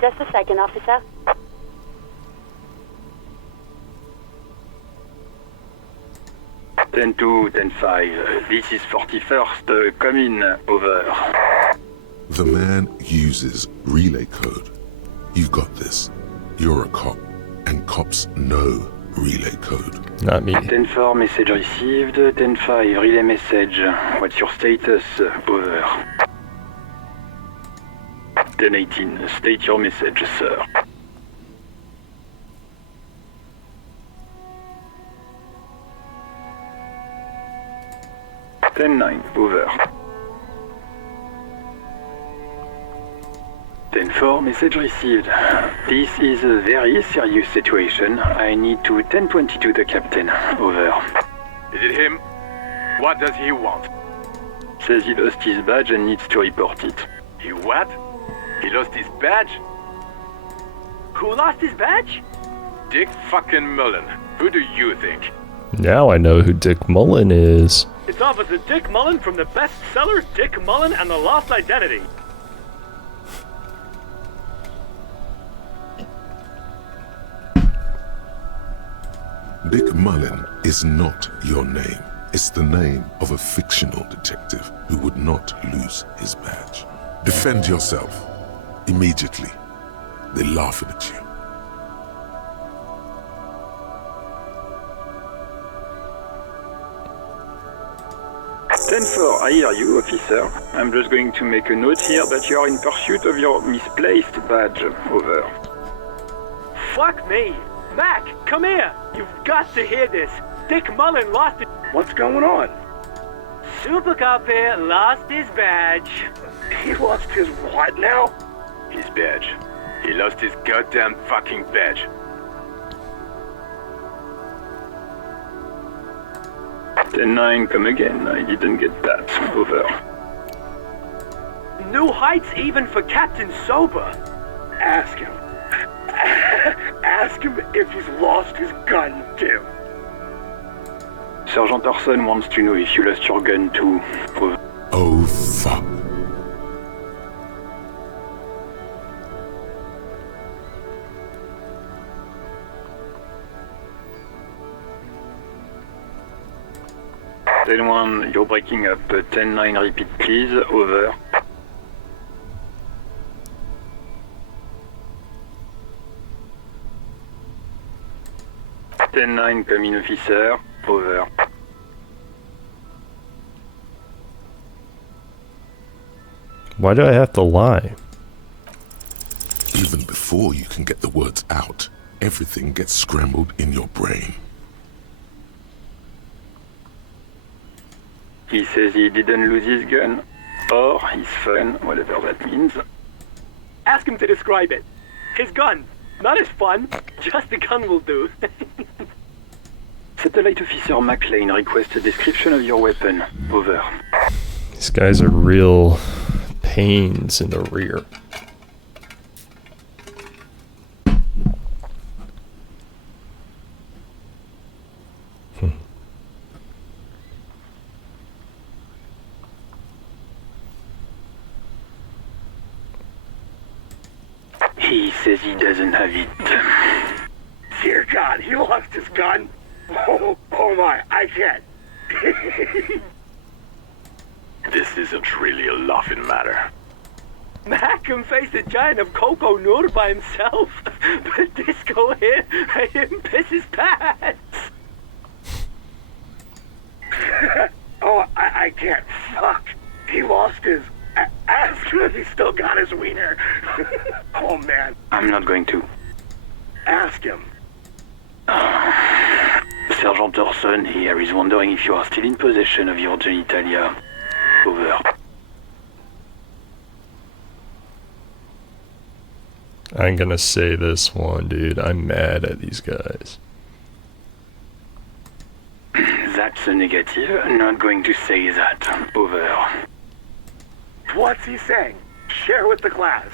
Just a second, officer. Ten 2, 10-5. This is 41st. Come in. Over. The man uses relay code. You've got this. You're a cop, and cops know relay code. Not me. 10-4, message received. 10-5, relay message. What's your status? Over. 10-18, state your message, sir. Ten-9, over. 10-4, message received. This is a very serious situation. I need to 10-22 the captain. Over. Is it him? What does he want? Says he lost his badge and needs to report it. He what? He lost his badge? Who lost his badge? Dick fucking Mullen. Who do you think? Now I know who Dick Mullen is. It's Officer Dick Mullen from the bestseller Dick Mullen and the Lost Identity. Dick Mullen is not your name. It's the name of a fictional detective who would not lose his badge. Defend yourself. Immediately. They're laughing at you. 10-4, I hear you, officer. I'm just going to make a note here that you are in pursuit of your misplaced badge. Over. Fuck me. Mac, come here. You've got to hear this. Dick Mullen lost it. What's going on? Super Cop here lost his badge. He lost his what now? His badge. He lost his goddamn fucking badge. Ten-9, come again. I didn't get that. Over. New heights even for Captain Sober. Ask him. Ask him if he's lost his gun, too. Sergeant Orson wants to know if you lost your gun too. Over. Oh, fuck. Ten-1, you're breaking up. 10-9, repeat please. Over. Ten-9, come in, officer. Over. Why do I have to lie? Even before you can get the words out, everything gets scrambled in your brain. He says he didn't lose his gun. Or his phone, whatever that means. Ask him to describe it. His gun. Not his fun. Just the gun will do. Satellite Officer McLean requests a description of your weapon. Over. These guys are real pains in the rear. He says he doesn't have it. Dear God, he lost his gun. Oh my, I can't. This isn't really a laughing matter. Mac can face a giant of Coco Nur by himself. But Disco here made him piss his pants. Oh, I can't. Fuck. He lost his... Ask him if he's still got his wiener. Oh, man. I'm not going to. Ask him. Sergeant Orson here is wondering if you are still in possession of your genitalia. Over. I'm gonna say this one, dude. I'm mad at these guys. That's a negative. I'm not going to say that. Over. What's he saying? Share with the class.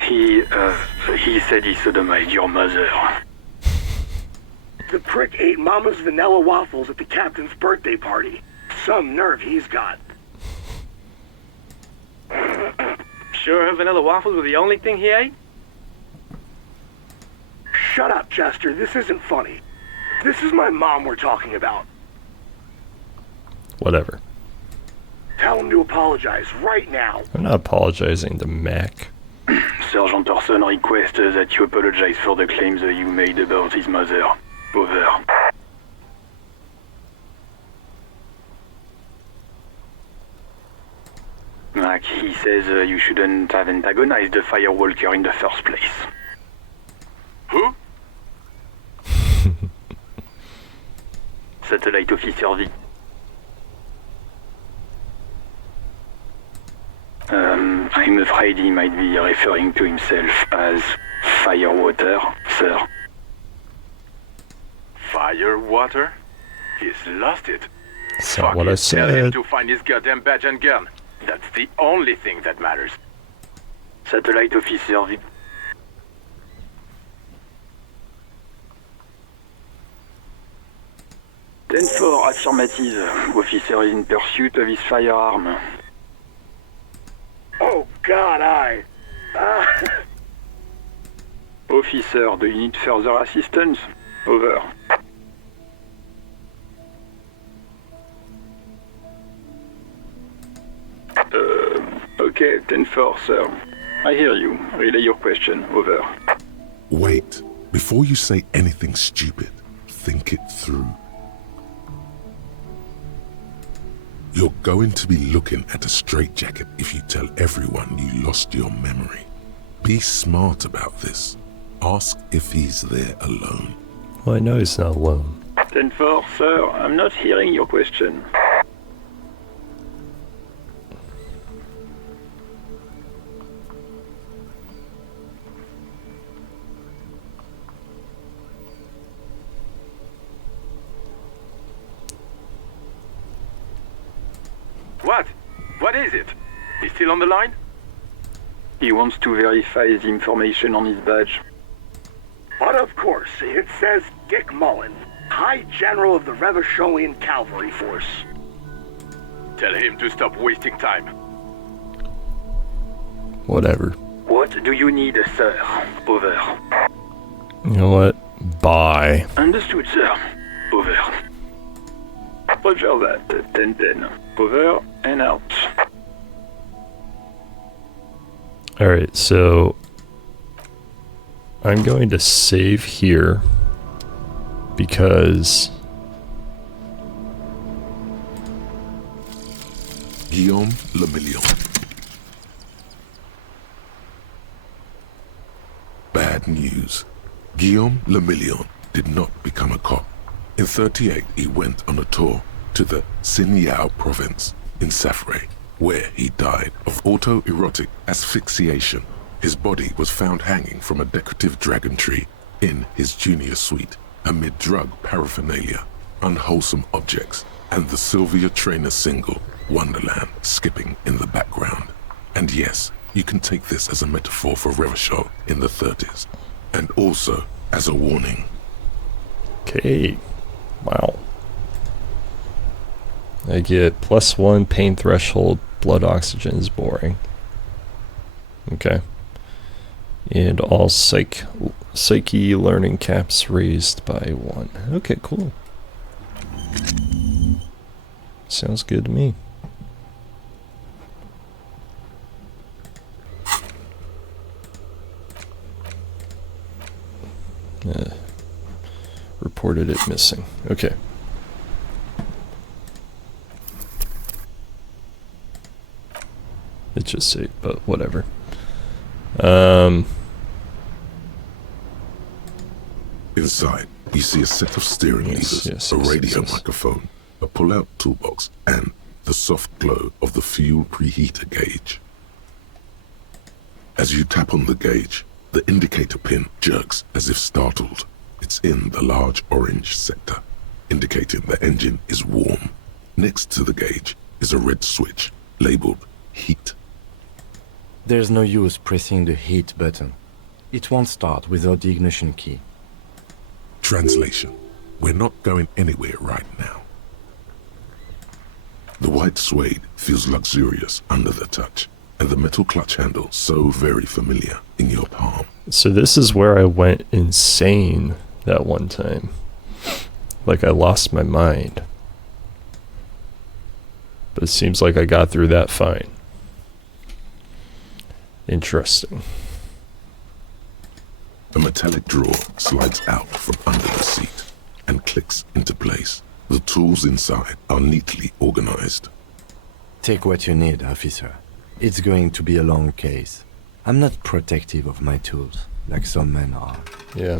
He said he sodomized your mother. The prick ate Mama's vanilla waffles at the captain's birthday party. Some nerve he's got. Sure her vanilla waffles were the only thing he ate? Shut up, Chester. This isn't funny. This is my mom we're talking about. Whatever. Tell him to apologize right now. I'm not apologizing to Mac. Sergeant Orson requests that you apologize for the claims that you made about his mother. Over. Mac, he says you shouldn't have antagonized the Firewalker in the first place. Who? Satellite Officer V. I'm afraid he might be referring to himself as Firewater, sir. Firewater? He's lost it. That's not what I Tell him said. to find his goddamn badge and gun. That's the only thing that matters. Satellite Officer V. Ten for affirmative. Officer is in pursuit of his firearm. Oh, God, Officer, do you need further assistance? Over. Okay, 10-4, sir. I hear you. Relay your question. Over. Wait. Before you say anything stupid, think it through. You're going to be looking at a straitjacket if you tell everyone you lost your memory. Be smart about this. Ask if he's there alone. Well, I know he's not alone. 10-4, sir, I'm not hearing your question. What? What is it? He's still on the line? He wants to verify the information on his badge. But of course, it says Dick Mullen, High General of the Revacholian Cavalry Force. Tell him to stop wasting time. Whatever. What do you need, sir? Over. You know what? Bye. Understood, sir. Over. Roger that. 10-10. Over and out. Alright, so I'm going to save here because Guillaume Le Million. Bad news. Guillaume Le Million did not become a cop. In 38, he went on a tour to the Sinyao province in Safre, where he died of autoerotic asphyxiation. His body was found hanging from a decorative dragon tree in his junior suite, amid drug paraphernalia, unwholesome objects, and the Sylvia Trainer single, Wonderland, skipping in the background. And yes, you can take this as a metaphor for Revachol in the 30s, and also as a warning. okay. Wow. I get +1 pain threshold. Blood oxygen is boring. Okay. And all psyche learning caps raised by 1. Okay, cool. Sounds good to me. Reported it missing. Okay. It just saved, but whatever. Inside, you see a set of steering levers, a radio microphone, a pull-out toolbox, and the soft glow of the fuel preheater gauge. As you tap on the gauge, the indicator pin jerks as if startled. It's in the large orange sector, indicating the engine is warm. Next to the gauge is a red switch, labeled heat. There's no use pressing the heat button. It won't start without the ignition key. Translation: we're not going anywhere right now. The white suede feels luxurious under the touch, and the metal clutch handle so very familiar in your palm. So this is where I went insane that one time. Like I lost my mind. But it seems like I got through that fine. Interesting. A metallic drawer slides out from under the seat and clicks into place. The tools inside are neatly organized. Take what you need, officer. It's going to be a long case. I'm not protective of my tools, like some men are. Yeah.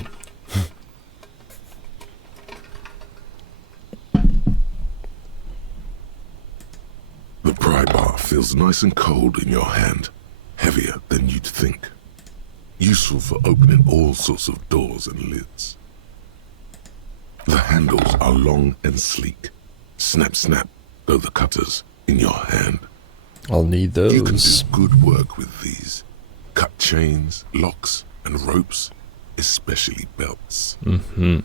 The pry bar feels nice and cold in your hand, heavier than you'd think. Useful for opening all sorts of doors and lids. The handles are long and sleek. Snap, snap, go the cutters in your hand. I'll need those. You can do good work with these. Cut chains, locks, and ropes, especially belts. Mm-hmm.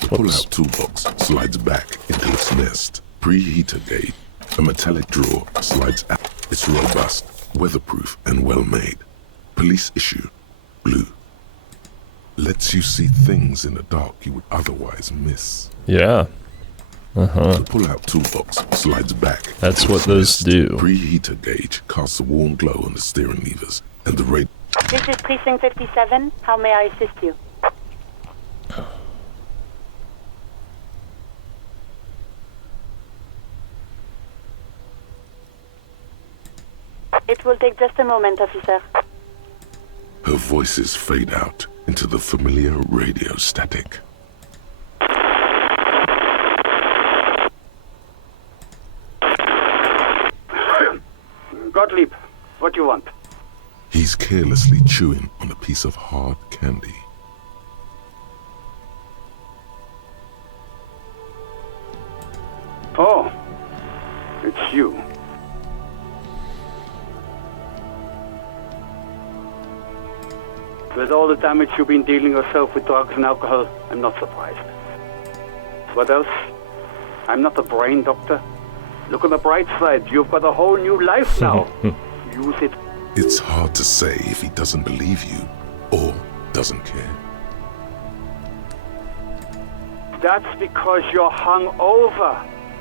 The pull-out toolbox slides back into its nest. Preheater gauge. A metallic drawer slides out. It's robust, weatherproof, and well-made. Police issue, blue. Lets you see things in the dark you would otherwise miss. Yeah. Uh-huh. The pull-out toolbox slides back. That's what those do. Preheater gauge casts a warm glow on the steering levers, and the radio. This is Precinct 57. How may I assist you? It will take just a moment, officer. Her voices fade out into the familiar radio static. Gottlieb, what do you want? He's carelessly chewing on a piece of hard candy. Oh, it's you. With all the damage you've been dealing yourself with drugs and alcohol, I'm not surprised. What else? I'm not a brain doctor. Look on the bright side, you've got a whole new life now. Use it. It's hard to say if he doesn't believe you or doesn't care. That's because you're hungover.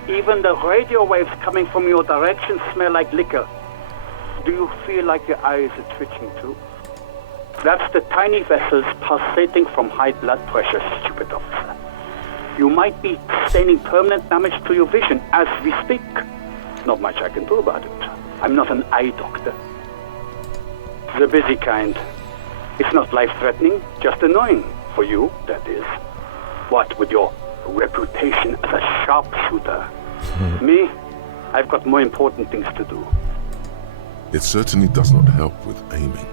Even the radio waves coming from your direction smell like liquor. Do you feel like your eyes are twitching too? That's the tiny vessels pulsating from high blood pressure, stupid officer. You might be sustaining permanent damage to your vision as we speak. Not much I can do about it. I'm not an eye doctor. The busy kind. It's not life-threatening, just annoying. For you, that is. What with your reputation as a sharpshooter? Me? I've got more important things to do. It certainly does not help with aiming.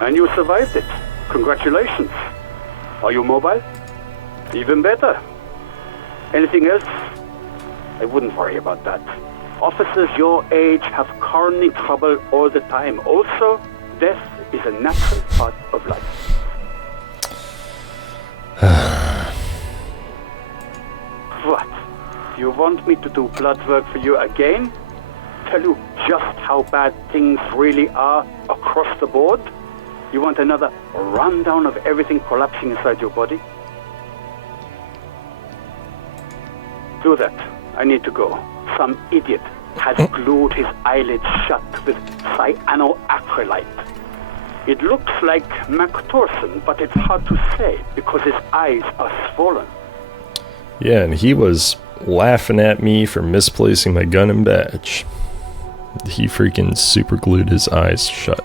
And you survived it. Congratulations. Are you mobile? Even better. Anything else? I wouldn't worry about that. Officers your age have coronary trouble all the time. Also, death is a natural part of life. What? You want me to do blood work for you again? Tell you just how bad things really are across the board? You want another rundown of everything collapsing inside your body? Do that. I need to go. Some idiot has glued his eyelids shut with cyanoacrylate. It looks like Mactorson, but it's hard to say because his eyes are swollen. Yeah, and he was laughing at me for misplacing my gun and badge. He freaking super glued his eyes shut.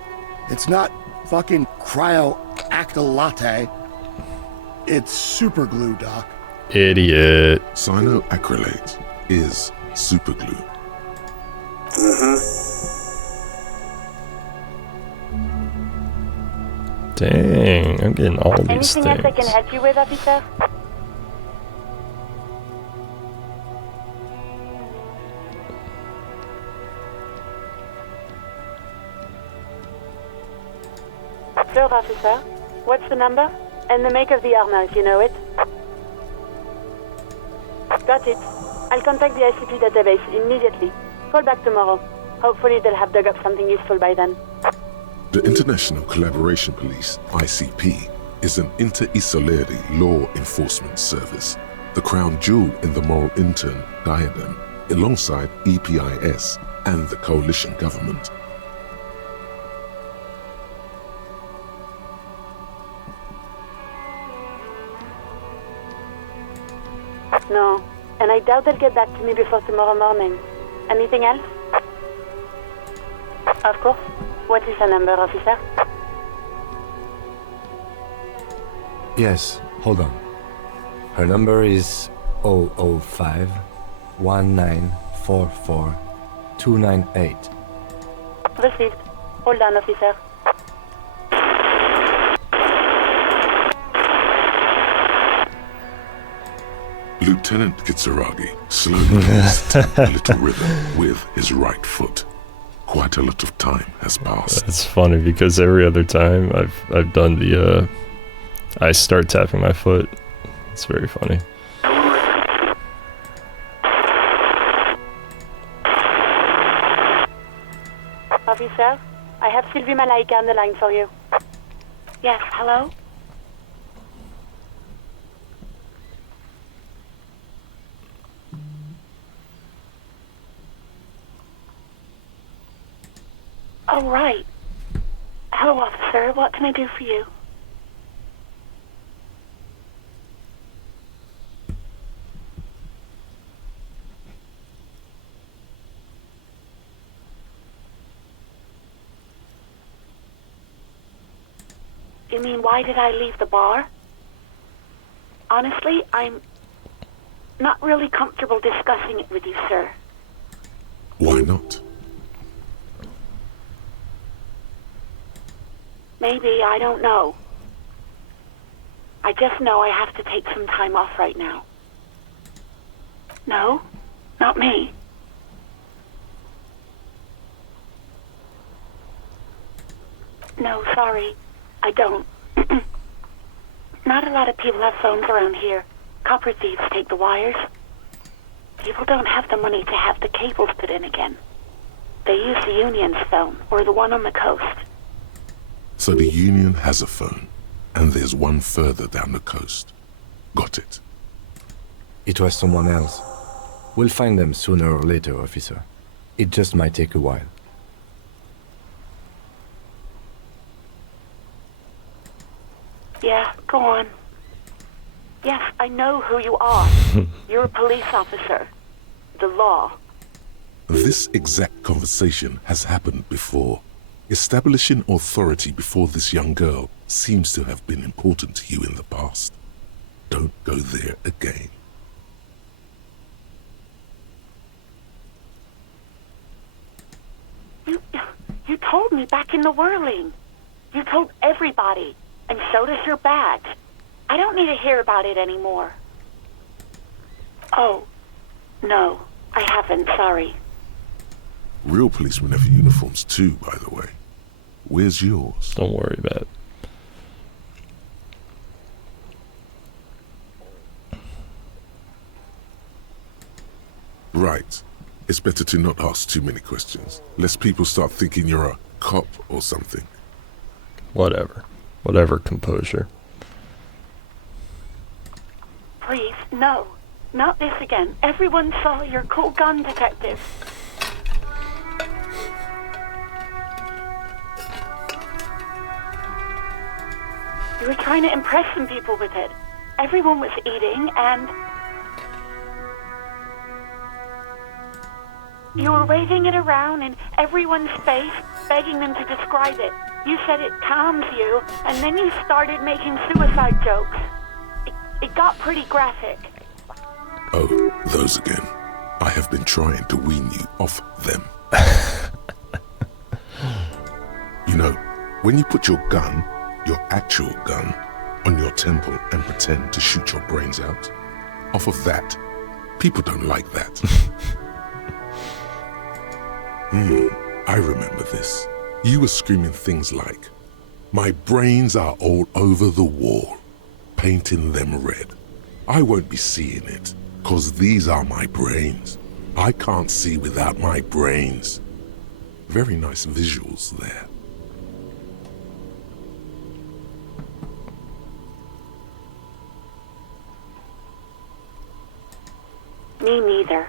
It's not fucking cryoacrylate. It's super glue, Doc. Idiot. Cyanoacrylate is superglue. Dang, I'm getting all these Anything things. else I can help you with, officer? Third officer, what's the number? And the make of the armor, if you know it. Got it. I'll contact the ICP database immediately. Call back tomorrow. Hopefully they'll have dug up something useful by then. The International Collaboration Police, ICP, is an inter-Isoleri law enforcement service, the crown jewel in the moral intern diadem, alongside EPIS and the coalition government. No, and I doubt they'll get back to me before tomorrow morning. Anything else? Of course. What is her number, officer? Yes, hold on. Her number is 005 1944 298. Received. Hold on, officer. Lieutenant Kitsuragi slowly plays a little rhythm with his right foot. Quite a lot of time has passed. It's funny because every other time I've done the I start tapping my foot. It's very funny. Officer, I have Sylvie Malaika on the line for you. Yes, hello? Oh, right. Hello, officer. What can I do for you? You mean, why did I leave the bar? Honestly, I'm not really comfortable discussing it with you, sir. Why not? Maybe, I don't know. I just know I have to take some time off right now. No, not me. No, sorry, I don't. Not a lot of people have phones around here. Copper thieves take the wires. People don't have the money to have the cables put in again. They use the Union's phone, or the one on the coast. So the Union has a phone, and there's one further down the coast. Got it. It was someone else. We'll find them sooner or later, officer. It just might take a while. Yeah, go on. Yes, I know who you are. You're a police officer. The law. This exact conversation has happened before. Establishing authority before this young girl seems to have been important to you in the past. Don't go there again. You told me back in the whirling. You told everybody, and so does your badge. I don't need to hear about it anymore. Oh, no, I haven't, sorry. Real policemen have uniforms too, by the way. Where's yours? Don't worry about it. Right. It's better to not ask too many questions, lest people start thinking you're a cop or something. Whatever. Whatever, composure. Please, no. Not this again. Everyone saw your cool gun detective. You were trying to impress some people with it. Everyone was eating, and you were waving it around in everyone's face, begging them to describe it. You said it calms you, and then you started making suicide jokes. It got pretty graphic. Oh, those again. I have been trying to wean you off them. You know, when you put your gun, your actual gun, on your temple and pretend to shoot your brains out, off of that, people don't like that. I remember this. You were screaming things like, "My brains are all over the wall," painting them red. I won't be seeing it, 'cause these are my brains. I can't see without my brains. Very nice visuals there. Me neither.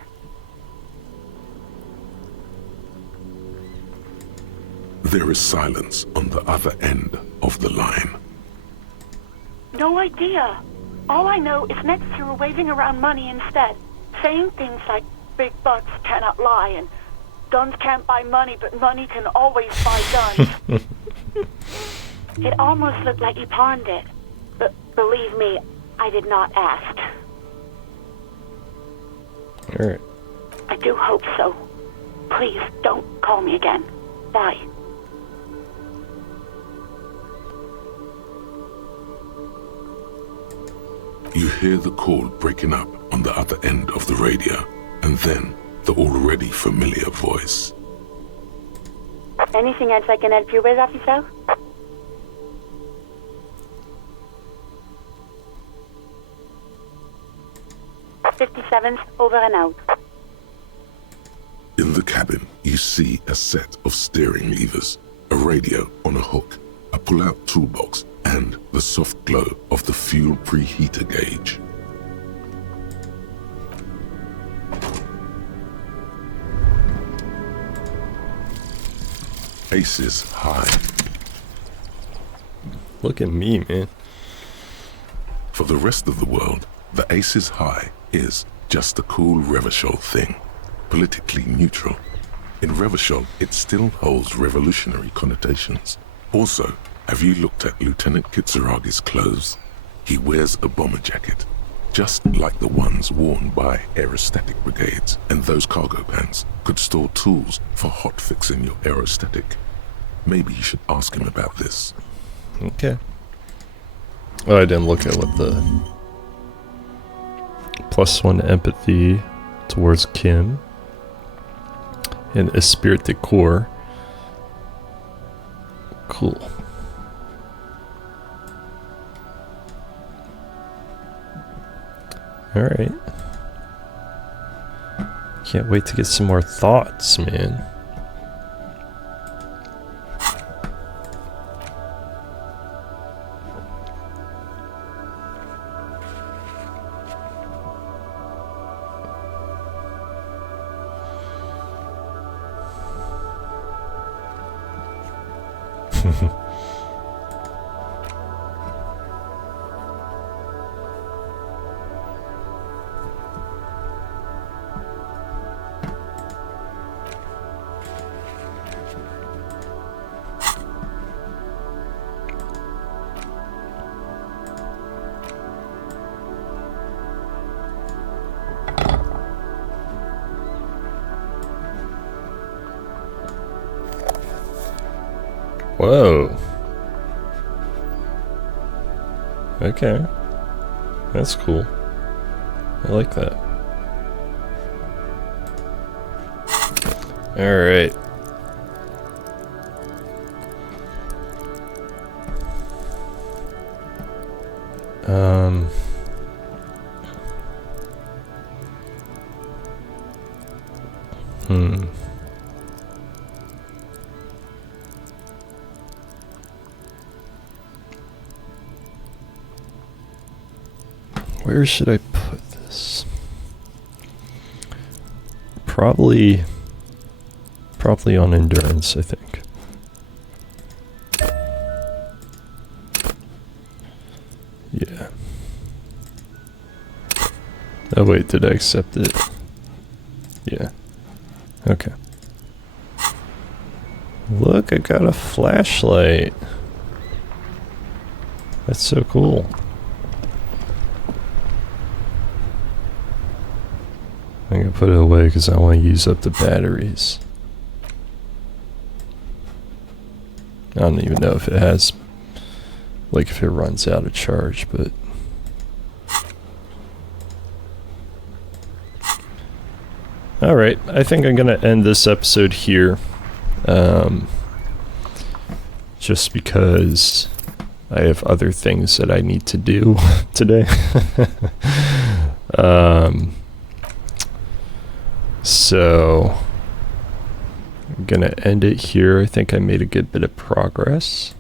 There is silence on the other end of the line. No idea. All I know is next you were waving around money instead, saying things like big bucks cannot lie and guns can't buy money, but money can always buy guns. It almost looked like you pawned it, but believe me, I did not ask. All right. I do hope so. Please don't call me again. Bye. You hear the call breaking up on the other end of the radio, and then the already familiar voice. Anything else I can help you with, officer? '57's over and out. In the cabin, you see a set of steering levers, a radio on a hook, a pull-out toolbox, and the soft glow of the fuel preheater gauge. Aces high. Look at me, man. For the rest of the world, the Aces High is just a cool Revachol thing, politically neutral. In Revachol, it still holds revolutionary connotations. Also, Have you looked at Lieutenant Kitsuragi's clothes? He wears a bomber jacket, just like the ones worn by aerostatic brigades, and those cargo pants could store tools for hot-fixing your aerostatic. Maybe you should ask him about this. Okay. Oh, I didn't look at what the +1 empathy towards Kim and esprit de corps. Cool. Alright. Can't wait to get some more thoughts, man. Whoa. Okay. That's cool. I like that. Alright. Where should I put this? Probably on endurance, I think. Yeah. Oh wait, did I accept it? Yeah. Okay. Look, I got a flashlight. That's so cool. I'm gonna put it away because I want to use up the batteries. I don't even know if it has, like, if it runs out of charge, but alright, I think I'm gonna end this episode here, just because I have other things that I need to do today. So I'm gonna end it here. I think I made a good bit of progress.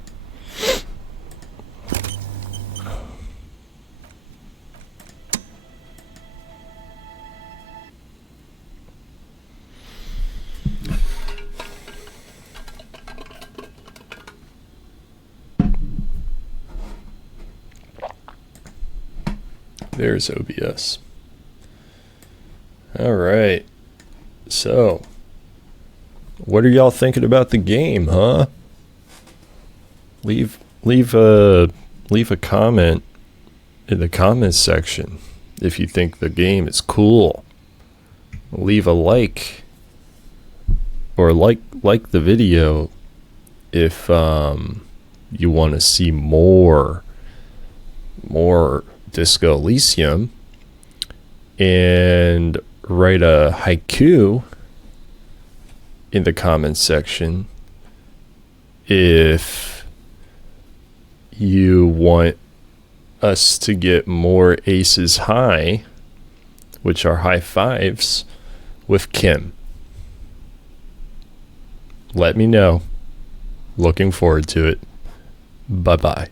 There's OBS. All right. So, what are y'all thinking about the game, huh? Leave a comment in the comments section if you think the game is cool. Leave a like, or like the video if you want to see more Disco Elysium, and write a haiku in the comments section if you want us to get more aces high, which are high fives, with Kim. Let me know. Looking forward to it. Bye-bye.